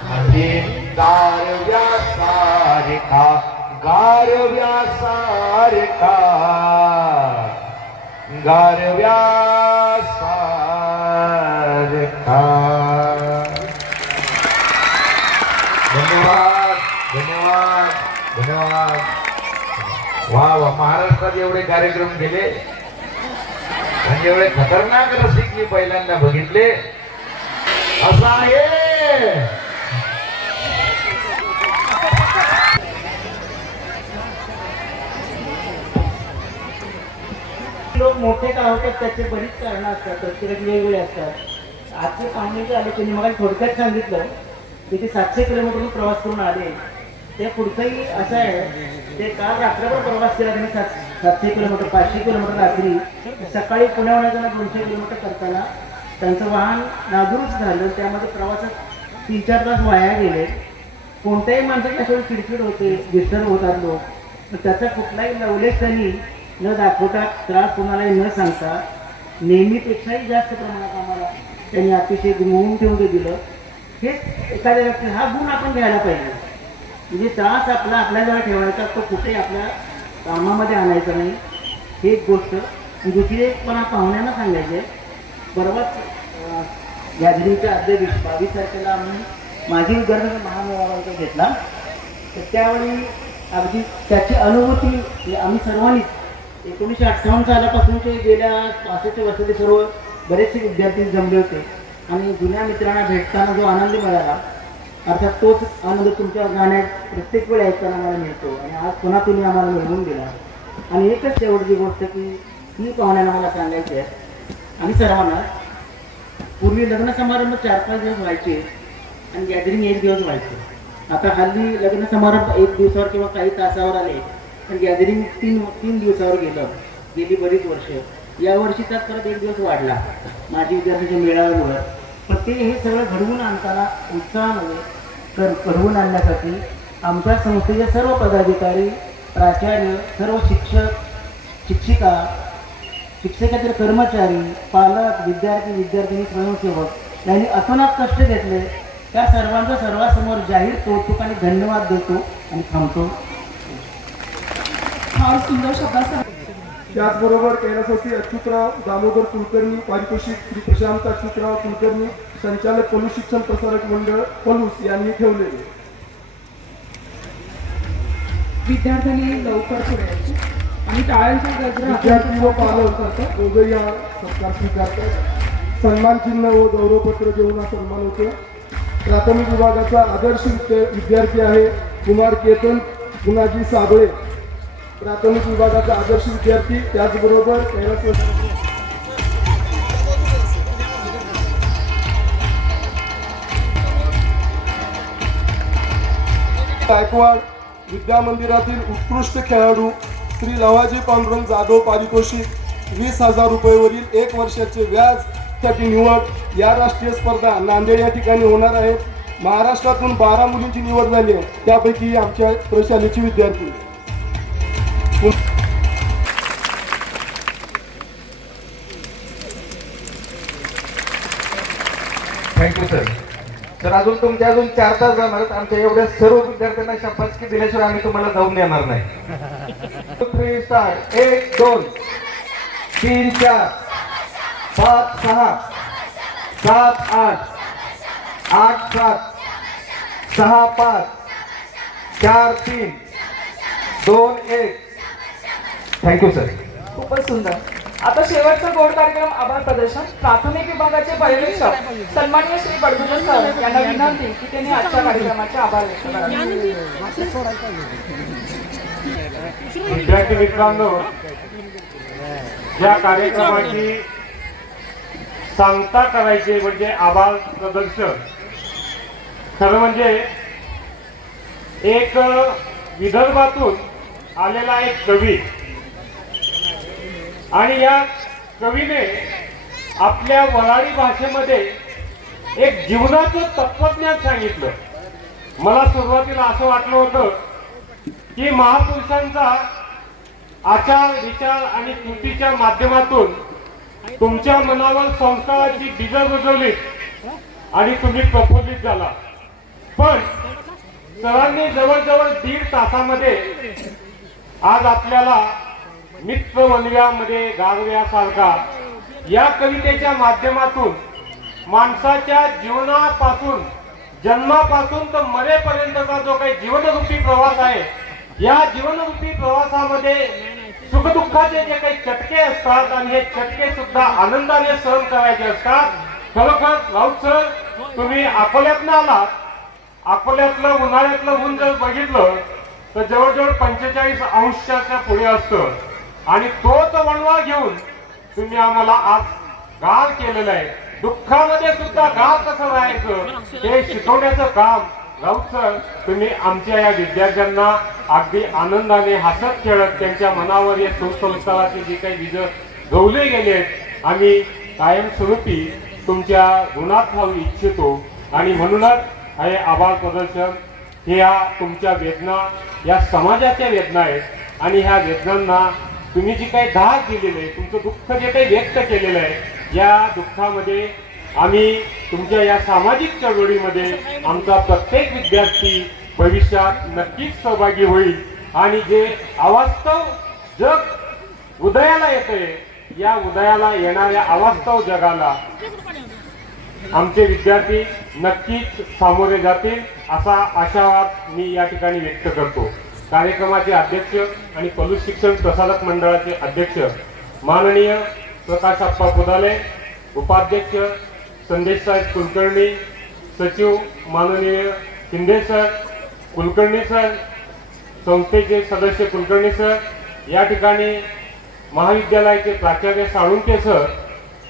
मध्ये गारव्या सारखा, गारव्या सारखा, गारव्या सारखा. धन्यवाद धन्यवाद धन्यवाद. वा वा, महाराष्ट्रात एवढे कार्यक्रम केले आणि एवढे खतरनाक रसिक मी पहिल्यांदा बघितले. असं आहे लोक मोठे का होतात त्याचे बरीच कारणं असतात, प्रत्येकाची वेगवेगळे असतात. आजचे पाहुणे जे आले त्यांनी मला थोडक्यात सांगितलं की ते 700 किलोमीटरहून प्रवास करून आले. ते पुढचंही असं आहे, ते काल रात्रभर प्रवास केला त्यांनी 700 किलोमीटर, 500 किलोमीटर रात्री. सकाळी पुण्याहून येताना 200 किलोमीटर करताना त्यांचं वाहन नादुरुस्त झालं. त्यामध्ये प्रवासात 3-4 तास वाया गेले. कोणत्याही माणसाची अशा चिडचिड होते, डिस्टर्ब होतात लोक. पण त्याचा कुठलाही लवलेस त्यांनी न दाखवता, त्रास कोणालाही न सांगता, नेहमीपेक्षाही जास्त प्रमाणात आम्हाला त्यांनी अतिशय गुंतवून ठेवून ते दिलं. हेच एखाद्या व्यक्ती, हा गुण आपण घ्यायला पाहिजे. म्हणजे त्रास आपला आपल्याजवळ ठेवायचा, तो कुठेही आपल्या कामामध्ये आणायचा नाही. ही एक गोष्ट. दुसरी एक पण पाहुण्यांना सांगायचे, बरोबर गॅदरिंगच्या आदल्या दिवशी 22 तारखेला आम्ही माझी विद्यार्थ्यांचा महामेळावा घेतला. तर त्यावेळी अगदी त्याची अनुभूती आम्ही सर्वांनीच 1958 सालापासूनचे गेल्या 65 वर्षाचे सर्व बरेचसे विद्यार्थी जमले होते आणि जुन्या मित्रांना भेटताना जो आनंद मिळाला, अर्थात तोच आनंद तुमच्या गाण्यात प्रत्येक वेळ ऐकताना आम्हाला मिळतो. आणि आज पुन्हा तुम्ही आम्हाला मिळवून दिला. आणि एकच शेवटची गोष्ट की ही पाहुण्यांना मला सांगायची आहे आणि सर्वांना, पूर्वी लग्न समारंभ 4-5 दिवस व्हायचे आणि गॅदरिंग 1 दिवस व्हायचे. आता हल्ली लग्न समारंभ 1 दिवसावर किंवा काही तासावर आले, पण गॅदरिंग 3 दिवसावर गेलं गेली बरीच वर्ष. यावर्षी त्यात परत 1 दिवस वाढला माझी विद्यार्थ्यांच्या मेळाव्यामुळं. पण ते हे सगळं घडवून आणताना उत्साहामध्ये घडवून आणण्यासाठी आमच्या संस्थेचे सर्व पदाधिकारी, प्राचार्य, सर्व शिक्षक, शिक्षिका, शिक्षकेतर कर्मचारी, पालक, विद्यार्थी, विद्यार्थिनी, स्वयंसेवक यांनी अतोनात कष्ट घेतले. त्या सर्वांचा सर्वांसमोर जाहीर कौतुक आणि धन्यवाद देतो आणि थांबतो. फार सुंदर शब्दाचा. त्याचबरोबर कैलासवासी अच्युतराव दामोदर कुलकर्णी, पारितोषिक श्री प्रशांत अच्युतराव कुलकर्णी, संचालक पलूस शिक्षण प्रसारक मंडळ पलूस यांनी ठेवलेले. विद्यार्थ्यांनी लवकर पुढे यायचे आणि टाळ्यांच्या गजरा विद्यार्थी व पालक दोघंही हा सत्कार स्वीकारतात. सन्मान चिन्ह व गौरवपत्र देऊन हा सन्मान होतो. प्राथमिक विभागाचा आदर्श विद्यार्थी आहे कुमार केतन गुणाजी साबळे. प्राथमिक विभागाचा आदर्श विद्यार्थी, त्याचबरोबर कैलासवासी गायकवाड विद्या मंदिरातील उत्कृष्ट खेळाडू श्री लवाजी पांडुरंग जाधव पारितोषिक 20,000 रुपयेवरील 1 वर्षाचे व्याज साठी निवड या राष्ट्रीय स्पर्धा नांदेड या ठिकाणी होणार आहेत। महाराष्ट्रातून 12 मुलींची निवड झाली आहे, त्यापैकी आमच्या प्रशालेची विद्यार्थी। Thank you sir. तर अजून तुमचे अजून 4 तास जाणार आहेत। आमच्या एवढ्या सर्व विद्यार्थ्यांना शाबासकी दिल्याशिवाय आम्ही तुम्हाला जाऊन देणार नाही। 3 स्टार्ट 1 2 3 4 5 6 7 8 8 7 6 5 4 3 2 1। Thank you sir. खूपच सुंदर। आता शेवटचा गोड कार्यक्रम आभार प्रदर्शन। प्राथमिक विभागाचे पर्यवेक्षक सन्माननीय श्री बडगुजर सर यांना विनंती की त्यांनी आजच्या कार्यक्रमाचे आभार व्यक्त करावे। विद्यार्थी मित्रांनो, या कार्यक्रमाची सांगता करायची म्हणजे आभार प्रदर्शन। खरं म्हणजे एक विदर्भातून आलेला एक कवी आणि या कवीने आपल्या वऱ्हाडी भाषेमध्ये एक जीवनाचं तत्वज्ञान सांगितलं। मला सुरुवातीला असं वाटलं होतं की महापुरुषांचा आचार विचार आणि कृतीच्या माध्यमातून तुमच्या मनावर संस्काराची बीजं रुजवली आणि तुम्ही प्रफुल्लित झाला, पण सरांनी जवळजवळ 1.5 तासामध्ये आज आपल्याला मित्र मनव्यामध्ये गारव्यासारखा या कवितेच्या माध्यमातून माणसाच्या जीवनापासून जन्मापासून तर मरेपर्यंतचा जो काही जीवनरूपी प्रवास आहे, या जीवनरूपी प्रवासामध्ये सुखदुःखाचे जे काही चटके असतात आणि हे चटके सुद्धा आनंदाने सहन करायचे असतात। खरोखर राऊत सर, तुम्ही अकोल्यातनं आलात, अकोल्यातलं उन्हाळ्यातलं ऊन जर बघितलं तर जवळजवळ 45 अंशाच्या पुढे असतं आणि तोच वणवा घेऊन तुम्ही आम्हाला आज गार केलेलं आहे। दुःखामध्ये सुद्धा गार कसं राहायचं हे शिकवण्याचं काम राऊत सर तुम्ही आमच्या या विद्यार्थ्यांना अगदी आनंदाने हसत खेळत त्यांच्या मनावर या सुसंस्काराचे जे काही बीज गवले गेले आहेत आम्ही कायमस्वरूपी तुमच्या गुणात राहू इच्छितो। आणि म्हणूनच हे आभार प्रदर्शन हे या तुमच्या वेदना या समाजाच्या वेदना आहेत आणि ह्या वेदनांना तुम्ही जी काही धाक दिलेली आहे, तुमचं दुःख जे काही व्यक्त केलेलं आहे, या दुःखामध्ये आम्ही तुमच्या या सामाजिक चळवळीमध्ये आमचा प्रत्येक विद्यार्थी भविष्यात नक्कीच सहभागी होईल आणि जे अवास्तव जग उदयाला येतंय, या उदयाला येणाऱ्या अवास्तव जगाला आमचे विद्यार्थी नक्कीच सामोरे जातील असा आशावाद मी या ठिकाणी व्यक्त करतो। कार्यक्रमाचे अध्यक्ष आणि पलूस शिक्षण प्रसारक मंडळाचे अध्यक्ष माननीय प्रकाश आप्पा पुदाले, उपाध्यक्ष संदेश साहेब कुलकर्णी, सचिव माननीय शिंदे सर, कुलकर्णी सर, संस्थेचे सदस्य कुलकर्णी सर, या ठिकाणी महाविद्यालयाचे प्राचार्य साळुंके सर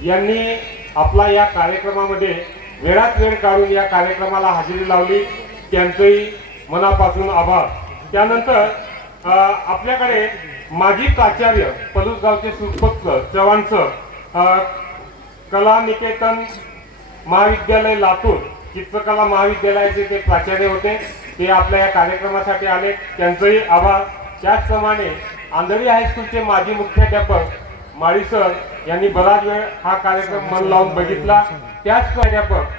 यांनी आपला या कार्यक्रमामध्ये वेळात वेळ काढून या कार्यक्रमाला हजेरी लावली, त्यांचंही मनापासून आभार। त्यानंतर आपल्याकडे माजी प्राचार्य पलूस गावचे सुपुत्र चव्हाण सर, कला निकेतन महाविद्यालय लातूर चित्रकला महाविद्यालयाचे ते प्राचार्य होते, ते आपल्या या कार्यक्रमासाठी आले, त्यांचंही आभार। त्याचप्रमाणे आंधळी हायस्कूलचे माजी मुख्याध्यापक माळी सर यांनी बराच वेळ हा कार्यक्रम मन लावून बघितला। त्याच प्राध्यापक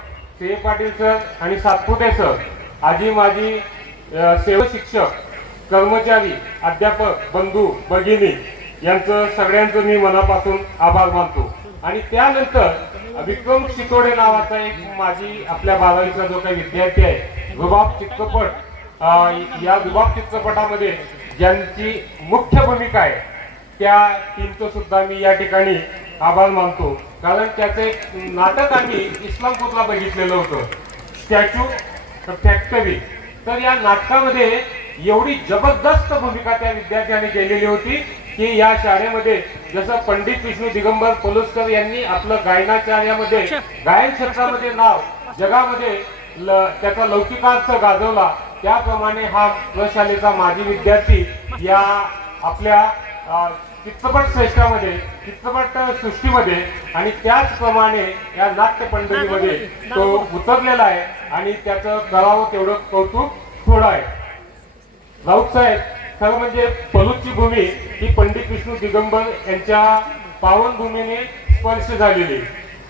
से पाटील सर आणि सातपुते सर, आजी माजी सेवक शिक्षक कर्मचारी अध्यापक बंधू भगिनी यांचं सगळ्यांचं मी मनापासून आभार मानतो। आणि त्यानंतर विक्रम शितोडे नावाचा एक माझी आपल्या 12वीचा जो काही विद्यार्थी आहे, रुबाब चित्रपट, या रुबाब चित्रपटामध्ये ज्यांची मुख्य भूमिका आहे त्या टीमचं सुद्धा मी या ठिकाणी आभार मानतो, कारण त्याचं एक नाटक आम्ही इस्लामपूरला बघितलेलं होतं, स्टॅच्यू फॅक्टरी। तर या नाटकामध्ये एवढी जबरदस्त भूमिका त्या विद्यार्थ्याने केलेली होती की या शाळेमध्ये जसं पंडित विष्णू दिगंबर पलुसकर यांनी आपलं गायनाचार्यामध्ये गायन क्षेत्रामध्ये नाव जगामध्ये त्याचा लौकिकार्थ गाजवला, त्याप्रमाणे हा प्रशालेचा माजी विद्यार्थी या आपल्या चित्रपट श्रेष्ठामध्ये चित्रपट सृष्टीमध्ये आणि त्याचप्रमाणे या नाट्य पंढरीमध्ये तो उतरलेला आहे आणि त्याचं करावं तेवढं कौतुक थोडं आहे. राऊत साहेब, खरं म्हणजे पलूसची भूमी ही पंडित विष्णू दिगंबर यांच्या पावनभूमीने स्पर्श झालेली,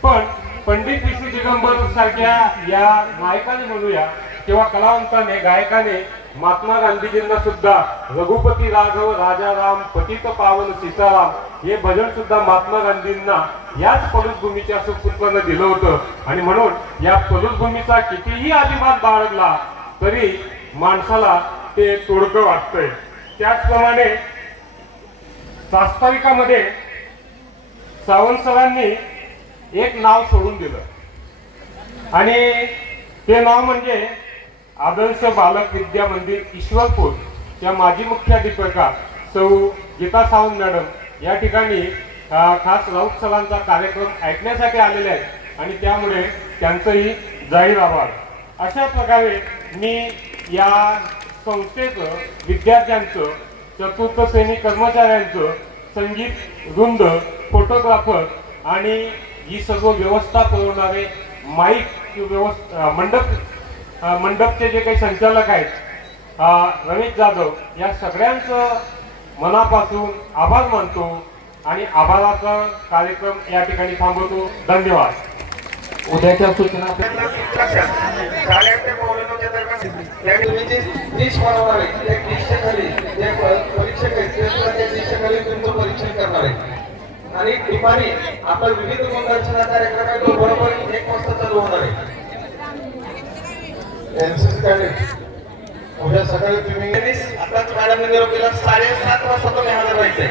पण पंडित विष्णू दिगंबर सारख्या या नायकाने म्हणूया किंवा कलावंताने गायकाने महात्मा गांधीजींना सुद्धा रघुपती राघव राजा राम पतित पावन सीताराम हे भजन सुद्धा महात्मा गांधींना याच पलूस भूमीच्या सुपुत्रानं दिलं होतं. आणि म्हणून या पलूस भूमीचा कितीही अभिमान बाळगला तरी माणसाला ते तोडकं वाटतंय. त्याचप्रमाणे प्रास्ताविकामध्ये सावंत सरांनी एक नाव सोडून दिलं आणि ते नाव म्हणजे आदर्श बालक विद्या मंदिर ईश्वरपूर च्या माजी मुख्याध्यापिका सौ गीता सावंत मॅडम या ठिकाणी खास राऊत सरांचा कार्यक्रम ऐकण्यासाठी आलेले आहेत आणि त्यामुळे त्यांचंही जाहीर आभार. अशा प्रकारे मी या संस्थेचं, विद्यार्थ्यांचं, चतुर्थ श्रेणी कर्मचाऱ्यांचं, संगीत वृंद, फोटोग्राफर आणि ही सर्व व्यवस्था पुरवणारे माईक मंडपचे जे काही संचालक आहेत रमेश जाधव, या सगळ्यांचं मनापासून आभार मानतो आणि आभाराचा कार्यक्रम या ठिकाणी थांबवतो. धन्यवाद. उद्याच्या सूचना शाळेच्या मोहिमेच्या दरम्यान या तुम्ही जे डिश बनवणार आहे त्या डिशच्या खाली जे परीक्षक आहेत ते सुद्धा त्या डिशच्या खाली तुमचं परीक्षण करणार आहे आणि दुपारी आपला विविध गुणदर्शना कार्यक्रम आहे तो बरोबर 1 वाजता चालू होणार आहे. एनसीसी कॅडेट उद्या सकाळी तुम्ही आताच मॅडमने निरोप दिला 7:30 वाजता तुम्ही हजर राहायचंय.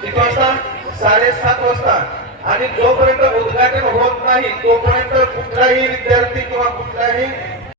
किती वाजता? 7:30 वाजता. आणि जोपर्यंत उद्घाटन होत नाही तोपर्यंत कुठलाही विद्यार्थी किंवा कुठलाही